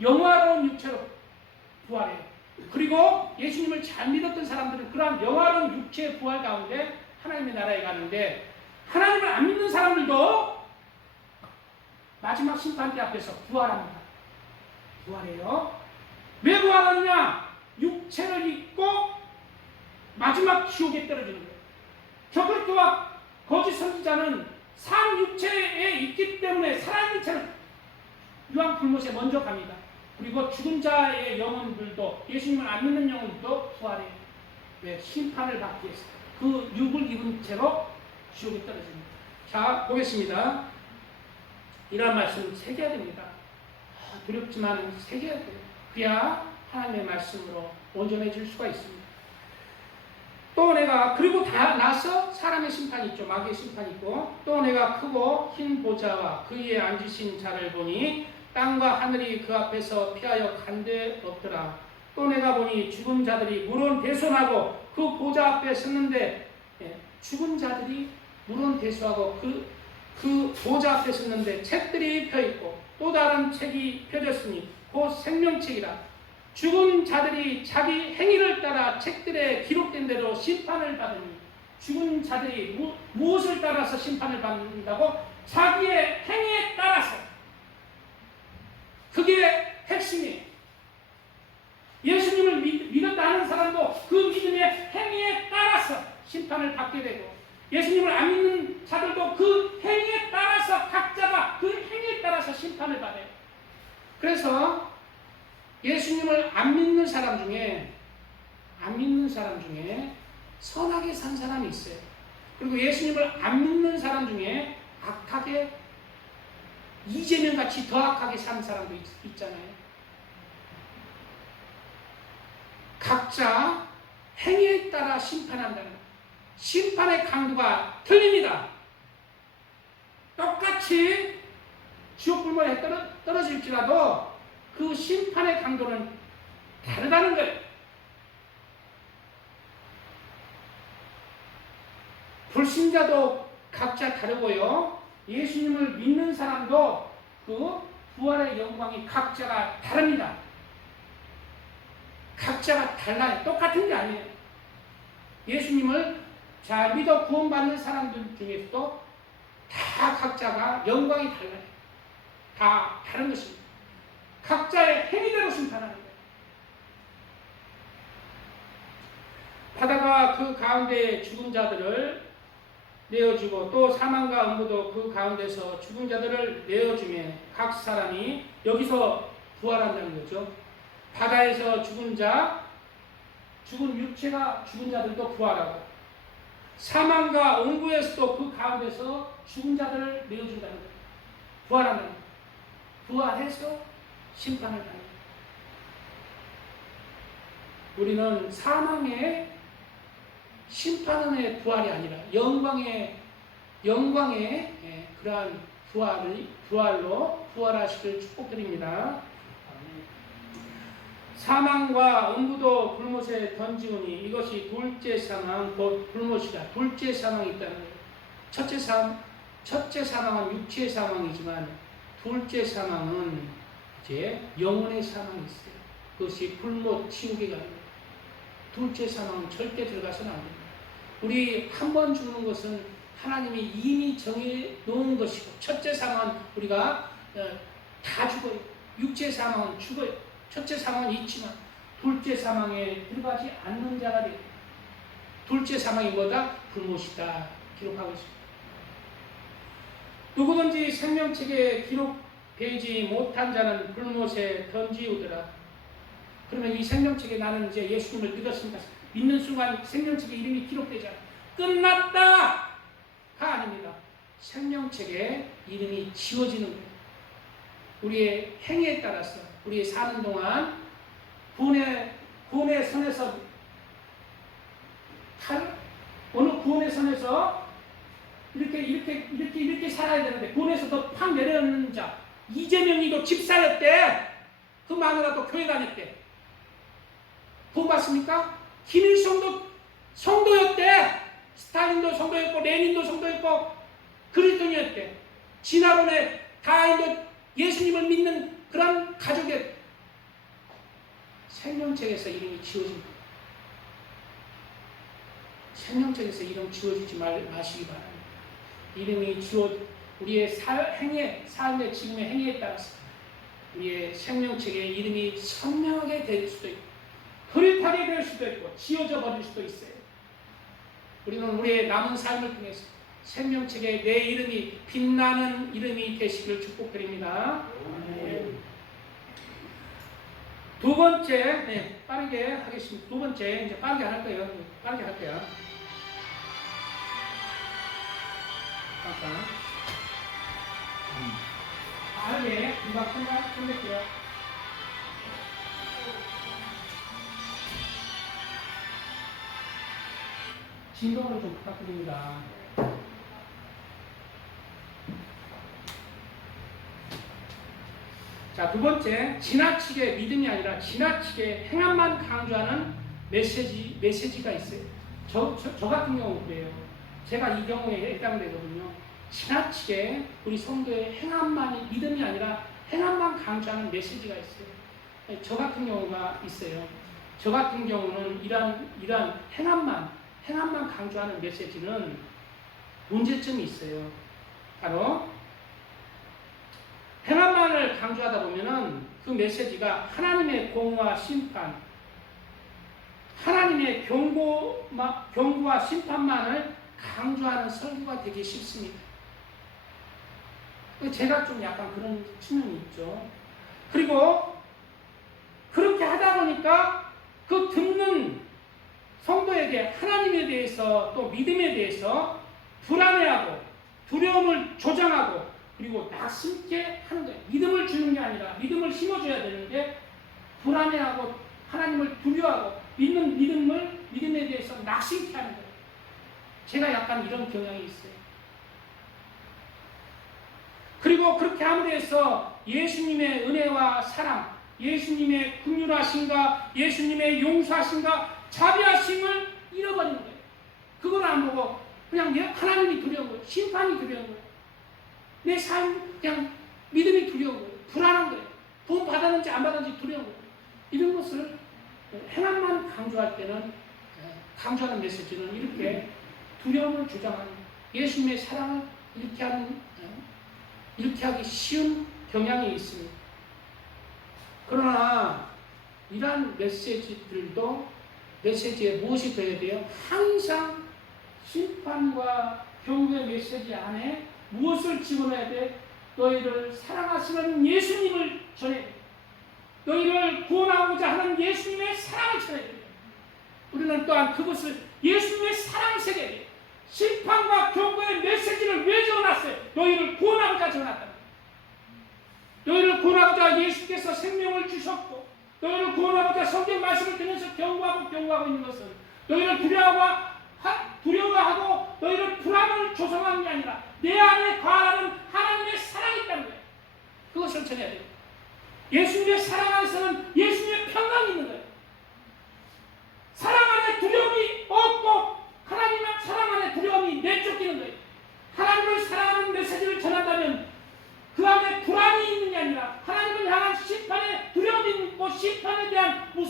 영화로운 육체로 부활해요. 그리고 예수님을 잘 믿었던 사람들은 그러한 영화로운 육체의 부활 가운데 하나님의 나라에 가는데, 하나님을 안 믿는 사람들도 마지막 심판대 앞에서 부활합니다. 부활해요. 왜 부활하느냐? 육체를 입고 마지막 지옥에 떨어지는 거예요. 적그리스도와 거짓 선지자는 산 육체에 있기 때문에 살아있는 채로 유황 불못에 먼저 갑니다. 그리고 죽은 자의 영혼들도, 예수님을 안 믿는 영혼들도 부활해요. 왜? 심판을 받기 위해서. 그 육을 입은 채로 지옥에 떨어집니다. 자, 보겠습니다. 이런 말씀 새겨야 됩니다. 두렵지만 새겨야 돼요. 그래야 하나님의 말씀으로 온전해질 수가 있습니다. 또 내가, 그리고 다 나서 사람의 심판이 있죠. 마귀의 심판이 있고, 또 내가 크고 흰 보좌와 그 위에 앉으신 자를 보니 땅과 하늘이 그 앞에서 피하여 간데 없더라. 또 내가 보니 죽은 자들이 물론대손하고 그 보좌 앞에 섰는데, 죽은 자들이 물론대손하고 그 보좌 앞에 섰는데 책들이 펴있고 또 다른 책이 펴졌으니 곧 생명책이라. 죽은 자들이 자기 행위를 따라 책들에 기록된 대로 심판을 받으니, 죽은 자들이 무엇을 따라서 심판을 받는다고? 자기의 행위에 따라서. 그게 핵심이에요. 예수님을 믿었다 하는 사람도 그 믿음의 행위에 따라서 심판을 받게 되고, 예수님을 안 믿는 자들도 그 행위에 따라서, 각자가 그 행위에 따라서 심판을 받아요. 그래서 예수님을 안 믿는 사람 중에 선하게 산 사람이 있어요. 그리고 예수님을 안 믿는 사람 중에 악하게, 이재명 같이 더 악하게 산 사람도 있잖아요. 각자 행위에 따라 심판한다는 거예요. 심판의 강도가 틀립니다. 똑같이 지옥 불문에 떨어질지라도 그 심판의 강도는 다르다는 거예요. 불신자도 각자 다르고요. 예수님을 믿는 사람도 그 부활의 영광이 각자가 다릅니다. 각자가 달라요. 똑같은 게 아니에요. 예수님을 잘 믿어 구원받는 사람들 중에서도 다 각자가 영광이 달라요. 다 다른 것입니다. 각자의 행위대로 심판하는 거예요. 바다가 그 가운데 죽은 자들을 내어주고 또 사망과 음부도 그 가운데서 죽은 자들을 내어주며 각 사람이, 여기서 부활한다는 거죠. 바다에서 죽은 자, 죽은 육체가 죽은 자들도 부활하고, 사망과 음부에서도 그 가운데서 죽은 자들을 내어준다는 거예요. 부활한다는 거예요. 부활해서 심판을 받는 거예요. 우리는 사망의 심판의 부활이 아니라 영광의 그러한 부활로 부활하시길 축복드립니다. 사망과 음부도 불못에 던지우니 이것이 둘째 사망 곧 불못이다. 둘째 사망이 있다는 거예요. 첫째 사망은 육체의 사망이지만 둘째 사망은 이제 영혼의 사망이 있어요. 그것이 불못 지옥이가 아니에요. 둘째 사망은 절대 들어가서는 안 됩니다. 우리 한 번 죽는 것은 하나님이 이미 정해 놓은 것이고, 첫째 사망은 우리가 다 죽어요. 육체 사망은 죽어요. 첫째 사망은 있지만 둘째 사망에 들어가지 않는 자가 되고, 둘째 사망이 뭐다? 불못이다 기록하고 있습니다. 누구든지 생명책에 기록되지 못한 자는 불못에 던지우더라. 그러면 이 생명책에 나는 이제 예수님을 믿었습니다. 믿는 순간 생명책에 이름이 기록되잖아. 끝났다가 아닙니다. 생명책에 이름이 지워지는 거예요. 우리의 행위에 따라서 우리 사는 동안 구원의 선에서 어느 구원의 선에서 이렇게 살아야 되는데 구원에서 팍 내려오는 자, 이재명이도 집사였대. 그 마누라도 교회 다녔대. 구원 받습니까? 김일성도 성도였대. 스탈린도 성도였고 레닌도 성도였고 그리스도인이었대. 진화론의 다인도 예수님을 믿는 그런 가족의 생명책에서 이름이 지워집니다. 생명책에서 이름 지워지지 마시기 바랍니다. 이름이 우리의 삶의 지금의 행위에 따라서 우리의 생명책에 이름이 선명하게 될 수도 있고 흐릿하게 될 수도 있고 지워져 버릴 수도 있어요. 우리는 우리의 남은 삶을 통해서 생명책에 내 이름이 빛나는 이름이 되시기를 축복드립니다. 두 번째, 빠르게 하겠습니다. 두 번째, 이제 빠르게 할 거예요. 빠르게 할게요. 잠깐. 빠르게 금방 끝낼게요. 진동을 좀 부탁드립니다. 자, 두 번째, 지나치게 믿음이 아니라 지나치게 행함만 강조하는 메시지가 있어요. 저 같은 경우 그래요. 제가 이 경우에 해당되거든요. 지나치게 우리 성도의 행함만이 믿음이 아니라 행함만 강조하는 메시지가 있어요. 저 같은 경우가 있어요. 저 같은 경우는 이러한 행함만 강조하는 메시지는 문제점이 있어요. 바로 행함만을 강조하다 보면은 그 메시지가 하나님의 공의와 심판, 하나님의 경고와 심판만을 강조하는 설교가 되기 쉽습니다. 제가 좀 약간 그런 측면이 있죠. 그리고 그렇게 하다 보니까 그 듣는 성도에게 하나님에 대해서 또 믿음에 대해서 불안해하고 두려움을 조장하고 그리고 낙심케 하는 거예요. 믿음을 주는 게 아니라 믿음을 심어줘야 되는데 불안해하고 하나님을 두려워하고 믿음에 대해서 낙심케 하는 거예요. 제가 약간 이런 경향이 있어요. 그리고 그렇게 함으로 해서 예수님의 은혜와 사랑, 예수님의 긍휼하심과 예수님의 용서하심과 자비하심을 잃어버리는 거예요. 그걸 안 보고 그냥 하나님이 두려운 거예요. 심판이 두려운 거예요. 내 삶 그냥 믿음이 두려운 거예요. 불안한 거예요. 돈 받았는지 안 받았는지 두려운 거예요. 이런 것을 행함만 강조할 때는 강조하는 메시지는 이렇게 두려움을 주장하는 예수님의 사랑을 이렇게 하기 쉬운 경향이 있습니다. 그러나 이러한 메시지에 무엇이 되어야 돼요? 항상 심판과 경고의 메시지 안에 무엇을 집어넣어야 돼? 너희를 사랑하시는 예수님을 전해야 돼. 너희를 구원하고자 하는 예수님의 사랑을 전해야 돼. 우리는 또한 그것을 예수님의 사랑을 새겨야 돼. 심판과 경고의 메시지를 왜 적어놨어요? 너희를 구원하고자 적어놨다. 너희를 구원하고자 예수께서 생명을 주셨고 너희를 구원하고자 성경 말씀을 들으면서 경고하고 있는 것은 너희를 두려워하고 너희를 불안을 조성하는 게 아니라 내 안에 거하는 하나님의 사랑이 있다는 거예요. 그것을 전해야 돼요. 예수님의 사랑 안에서는 예수님의 평강이 있는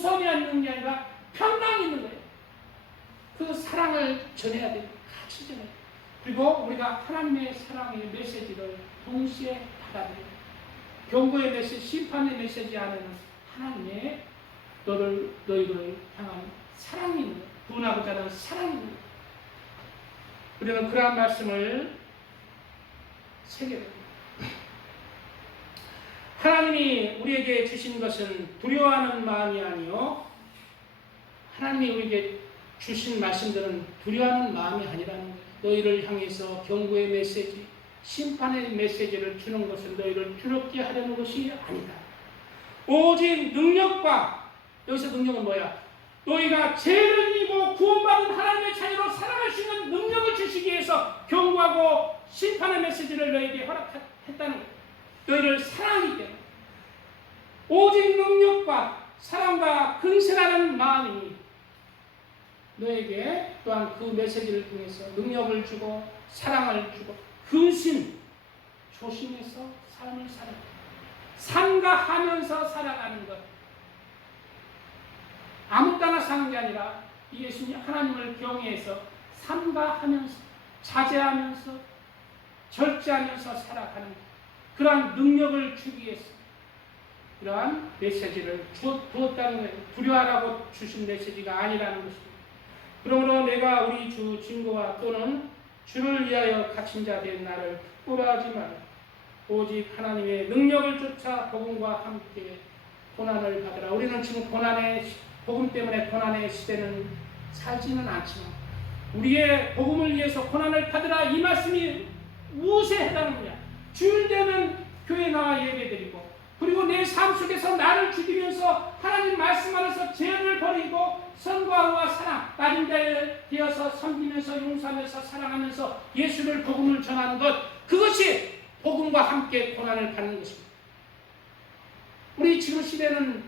겸손히 있는 게 아니라 평강이 있는 거예요. 그 사랑을 전해야 돼요. 같이 전해야 돼요. 그리고 우리가 하나님의 사랑의 메시지를 동시에 받아들여요. 경고의 메시지, 심판의 메시지 안에는 하나님의 너희를 향한 사랑이 있는 거예요. 구원하고자 하는 사랑이 있는 거예요. 우리는 그러한 말씀을 새겨야 됩니다. 하나님이 우리에게 주신 것은 두려워하는 마음이 아니요, 하나님이 우리에게 주신 말씀들은 두려워하는 마음이 아니라는 거예요. 너희를 향해서 경고의 메시지, 심판의 메시지를 주는 것은 너희를 두렵게 하려는 것이 아니다. 오직 능력과, 여기서 능력은 뭐야? 너희가 죄를 이기고 구원받은 하나님의 자녀로 살아갈 수 있는 능력을 주시기 위해서 경고하고 심판의 메시지를 너희에게 허락했다는 거예요. 너희를 사랑하기 때문에. 오직 능력과 사랑과 근세라는 마음이 너에게 또한 그 메시지를 통해서 능력을 주고 사랑을 주고 근신, 조심해서 삶을 살아가는 것, 삼가하면서 살아가는 것. 아무 때나 사는 게 아니라 예수님 하나님을 경외해서 삼가하면서 자제하면서 절제하면서 살아가는 것. 그러한 능력을 주기 위해서 이러한 메시지를 주었다는 거예요. 두려워하라고 주신 메시지가 아니라는 것입니다. 그러므로 내가 우리 주 증거와 또는 주를 위하여 갇힌 자 된 나를 부끄러워하지 마라. 오직 하나님의 능력을 쫓아 복음과 함께 고난을 받으라. 우리는 지금 복음 때문에 고난의 시대는 살지는 않지만 우리의 복음을 위해서 고난을 받으라, 이 말씀이 무엇에 해당하느냐? 주일 되면 교회 나와 예배드리고, 그리고 내 삶 속에서 나를 죽이면서 하나님 말씀 안에서 죄를 버리고 선과와 사랑, 나린 자에 되어서 섬기면서 용서하면서 사랑하면서 예수를 복음을 전하는 것, 그것이 복음과 함께 고난을 받는 것입니다. 우리 지금 시대는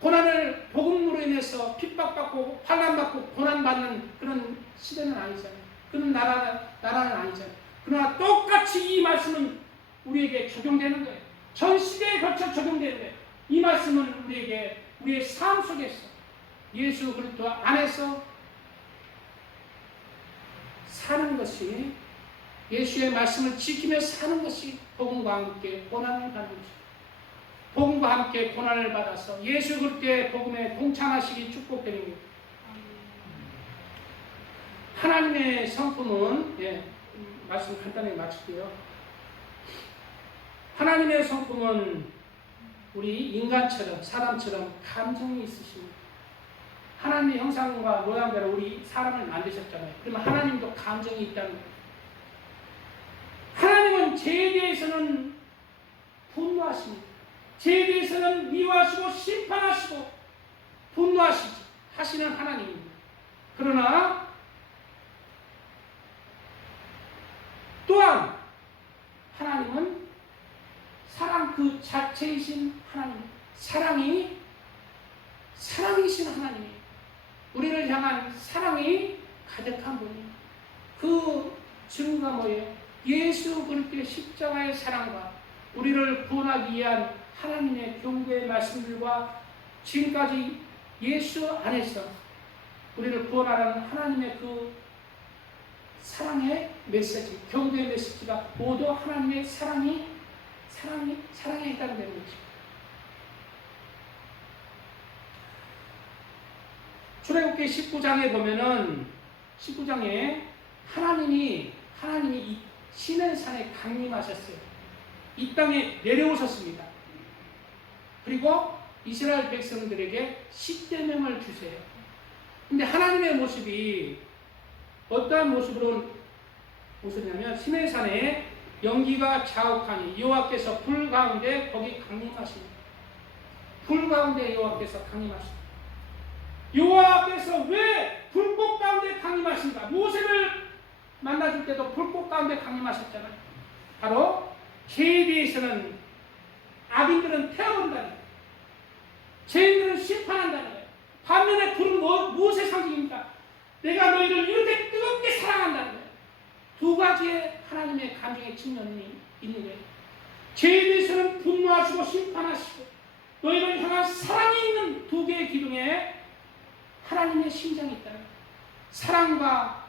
고난을 복음으로 인해서 핍박받고 환난받고 고난받는 그런 시대는 아니잖아요. 그런 나라는 아니잖아요. 그러나 똑같이 이 말씀은 우리에게 적용되는 거예요. 전 시대에 걸쳐 적용되는 거예요. 이 말씀은 우리에게 우리의 삶 속에서 예수 그리스도 안에서 사는 것이, 예수의 말씀을 지키며 사는 것이 복음과 함께 고난을 받는 것입니다. 복음과 함께 고난을 받아서 예수 그리스도의 복음에 동참하시기 축복드립니다. 하나님의 성품은, 말씀 간단히 마칠게요. 하나님의 성품은 우리 인간처럼, 사람처럼 감정이 있으십니다. 하나님의 형상과 모양대로 우리 사람을 만드셨잖아요. 그러면 하나님도 감정이 있다는 거예요. 하나님은 죄에 대해서는 분노하십니다. 죄에 대해서는 미워하시고 심판하시고 하시는 하나님입니다. 그러나 또한 하나님은 사랑 그 자체이신 하나님, 사랑이신 하나님이에요. 우리를 향한 사랑이 가득한 분이에요. 그 증거가 뭐예요? 예수 그리스도의 십자가의 사랑과 우리를 구원하기 위한 하나님의 경고의 말씀들과 지금까지 예수 안에서 우리를 구원하라는 하나님의 그 사랑의 메시지, 경고의 메시지가 모두 하나님의 사랑에 해당되는 것입니다. 출애굽기 19장에 보면은 19장에 하나님이 시내산에 강림하셨어요. 이 땅에 내려오셨습니다. 그리고 이스라엘 백성들에게 십계명을 주세요. 근데 하나님의 모습이 어떠한 모습으로 오셨냐면, 시내산에 연기가 자욱하니 여호와께서 불 가운데 거기 강림하십니다. 불 가운데 여호와께서 강림하십니다. 여호와께서 왜 불꽃 가운데 강림하신가? 모세를 만나줄 때도 불꽃 가운데 강림하셨잖아요. 바로 죄에 대해서는 악인들은 태워온다는 거예요. 죄인들은 심판한다는 거예요. 반면에 불은 무엇의 상징입니까? 내가 너희를 이렇게 뜨겁게 사랑한다는 거예요. 두 가지의 하나님의 감정의 측면이 있는 거예요. 죄에 대해서는 분노하시고 심판하시고, 너희를 향한 사랑이 있는 두 개의 기둥에 하나님의 심장이 있다. 사랑과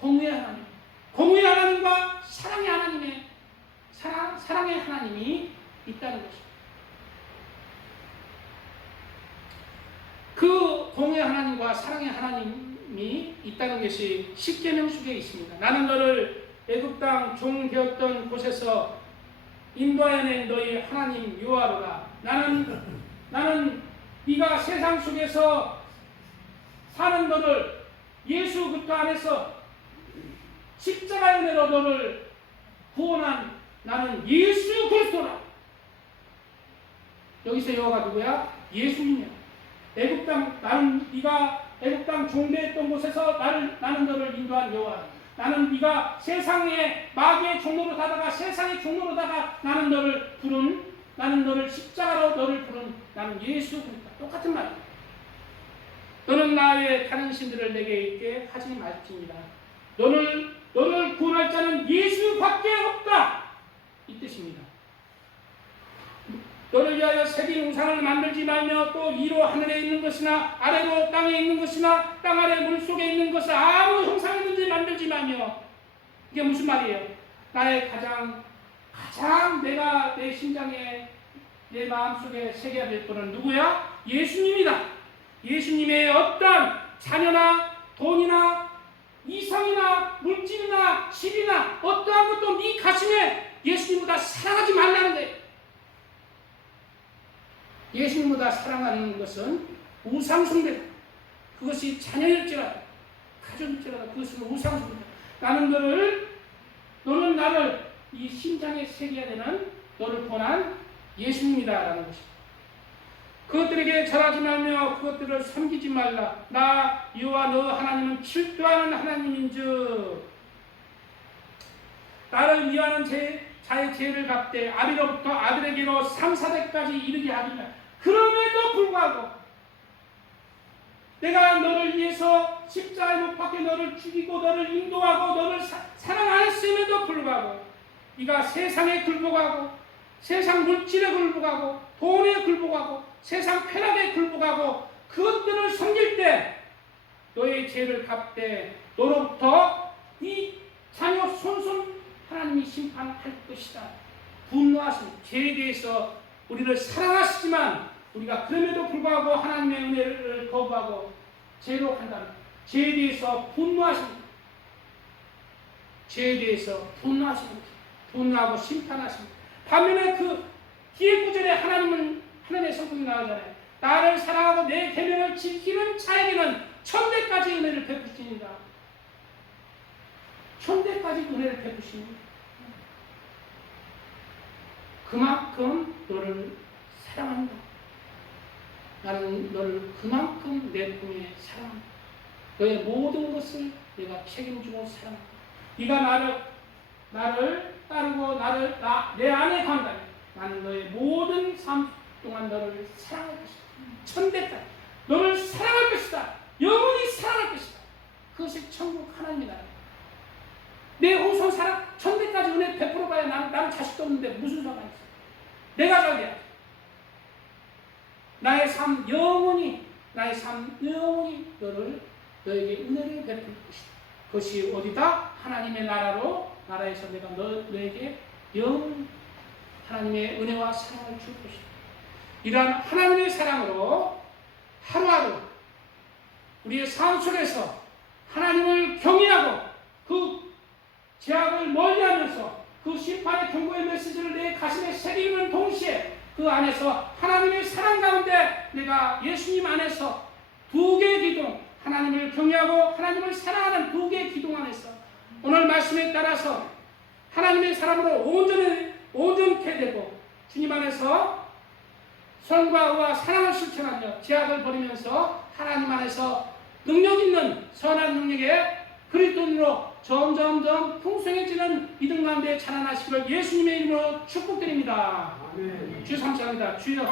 공의의 하나님, 공의의 하나님과 사랑의 하나님의 사랑의 하나님이 있다는 것입니다. 그 공의의 하나님과 사랑의 하나님이 있다는 것이 십계명 속에 있습니다. 나는 너를 애굽 땅 종 되었던 곳에서 인도하여 너희 하나님 여호와로다. 나는 네가 세상 속에서 사는 너를 예수 그리스도 안에서 십자가의 은혜로 너를 구원한 나는 예수 그리스도라. 여기서 여호와가 누구야? 예수님이야. 애굽 땅 네가 애굽 땅 종되었던 곳에서 나는 너를 인도한 여호와. 나는 네가 세상의 마귀의 종로로 가다가 세상의 종로로 다가 나는 너를 십자가로 너를 부른 나는 예수 그리스도. 똑같은 말이야. 너는 나의 다른 신들을 내게 있게 하지 말지니라. 너를 구원할 자는 예수밖에 없다. 이 뜻입니다. 너를 위하여 새긴 우상을 만들지 말며 또 위로 하늘에 있는 것이나 아래로 땅에 있는 것이나 땅 아래 물속에 있는 것을 아무 형상이든지 만들지 말며. 이게 무슨 말이에요? 나의 가장 내가 내 심장에 내 마음속에 새겨야 될 분은 누구야? 예수님이다. 예수님의 어떤 자녀나 돈이나 이성이나 물질이나 집이나 어떠한 것도 네 가슴에 예수님보다 사랑하지 말라는 거예요. 예수님보다 사랑하는 것은 우상숭배다. 그것이 자녀일지라도 가족일지라도 그것은 우상숭배다. 너는 나를 이 심장에 새겨야 되는 너를 보난 예수님이다라는 것입니다. 그것들에게 절하지 말며 그것들을 섬기지 말라. 나 여호와 너 하나님은 질투하는 하나님인즉 나를 미워하는 자의 죄를 갚되 아비로부터 아들에게로 3, 4대까지 이르게 하리라. 그럼에도 불구하고 내가 너를 위해서 십자가에 못 박혀 너를 죽이고 너를 인도하고 너를 사랑하였음에도 불구하고 네가 세상에 굴복하고 세상 물질에 굴복하고 돈에 굴복하고 세상 편하게 굴복하고 그것들을 섬길 때 너의 죄를 갚되 너로부터 네 자녀 손손 하나님이 심판할 것이다. 분노하신 죄에 대해서 우리를 사랑하시지만 우리가 그럼에도 불구하고 하나님의 은혜를 거부하고 죄로 한다는 죄에 대해서 분노하십니다. 죄에 대해서 분노하십니다. 분노하고 심판하십니다. 반면에 그 뒤에 구절에 하나님의 성품이 나오잖아요. 나를 사랑하고 내 계명을 지키는 자에게는 천대까지 은혜를 베푸십니다. 천대까지 은혜를 베푸십니다. 그만큼 너를 사랑한다. 나는 너를 그만큼 내 품에 사랑한다. 너의 모든 것을 내가 책임지고 사랑한다. 네가 나를 따르고 내 안에 간다면 나는 너의 모든 삶 동안 너를 사랑할 것이다. 천대까지 너를 사랑할 것이다. 영원히 사랑할 것이다. 그것이 천국 하나님의 나라. 내 후손 사랑 천대까지 은혜 베풀어 봐야 나는 자식도 없는데 무슨 상관이 있어. 내가 잘 돼야 돼. 나의 삶 영원히 너에게 은혜를 베풀 것이다. 그것이 어디다? 하나님의 나라에서 내가 너에게 영원히 하나님의 은혜와 사랑을 줄 것이다. 이러한 하나님의 사랑으로 하루하루 우리의 삶 속에서 하나님을 경외하고 그 죄악을 멀리하면서 그 심판의 경고의 메시지를 내 가슴에 새기는 동시에 그 안에서 하나님의 사랑 가운데 내가 예수님 안에서 두 개의 기둥, 하나님을 경외하고 하나님을 사랑하는 두 개의 기둥 안에서 오늘 말씀에 따라서 하나님의 사람으로 온전케 되고 주님 안에서 선과 의와 사랑을 실천하며 죄악을 버리면서 하나님 안에서 능력 있는 선한 능력에 그리스도인으로 점점점 풍성해지는 믿음 가운데 자라나시기를 예수님의 이름으로 축복드립니다. 아멘. 주 감사합니다. 주여.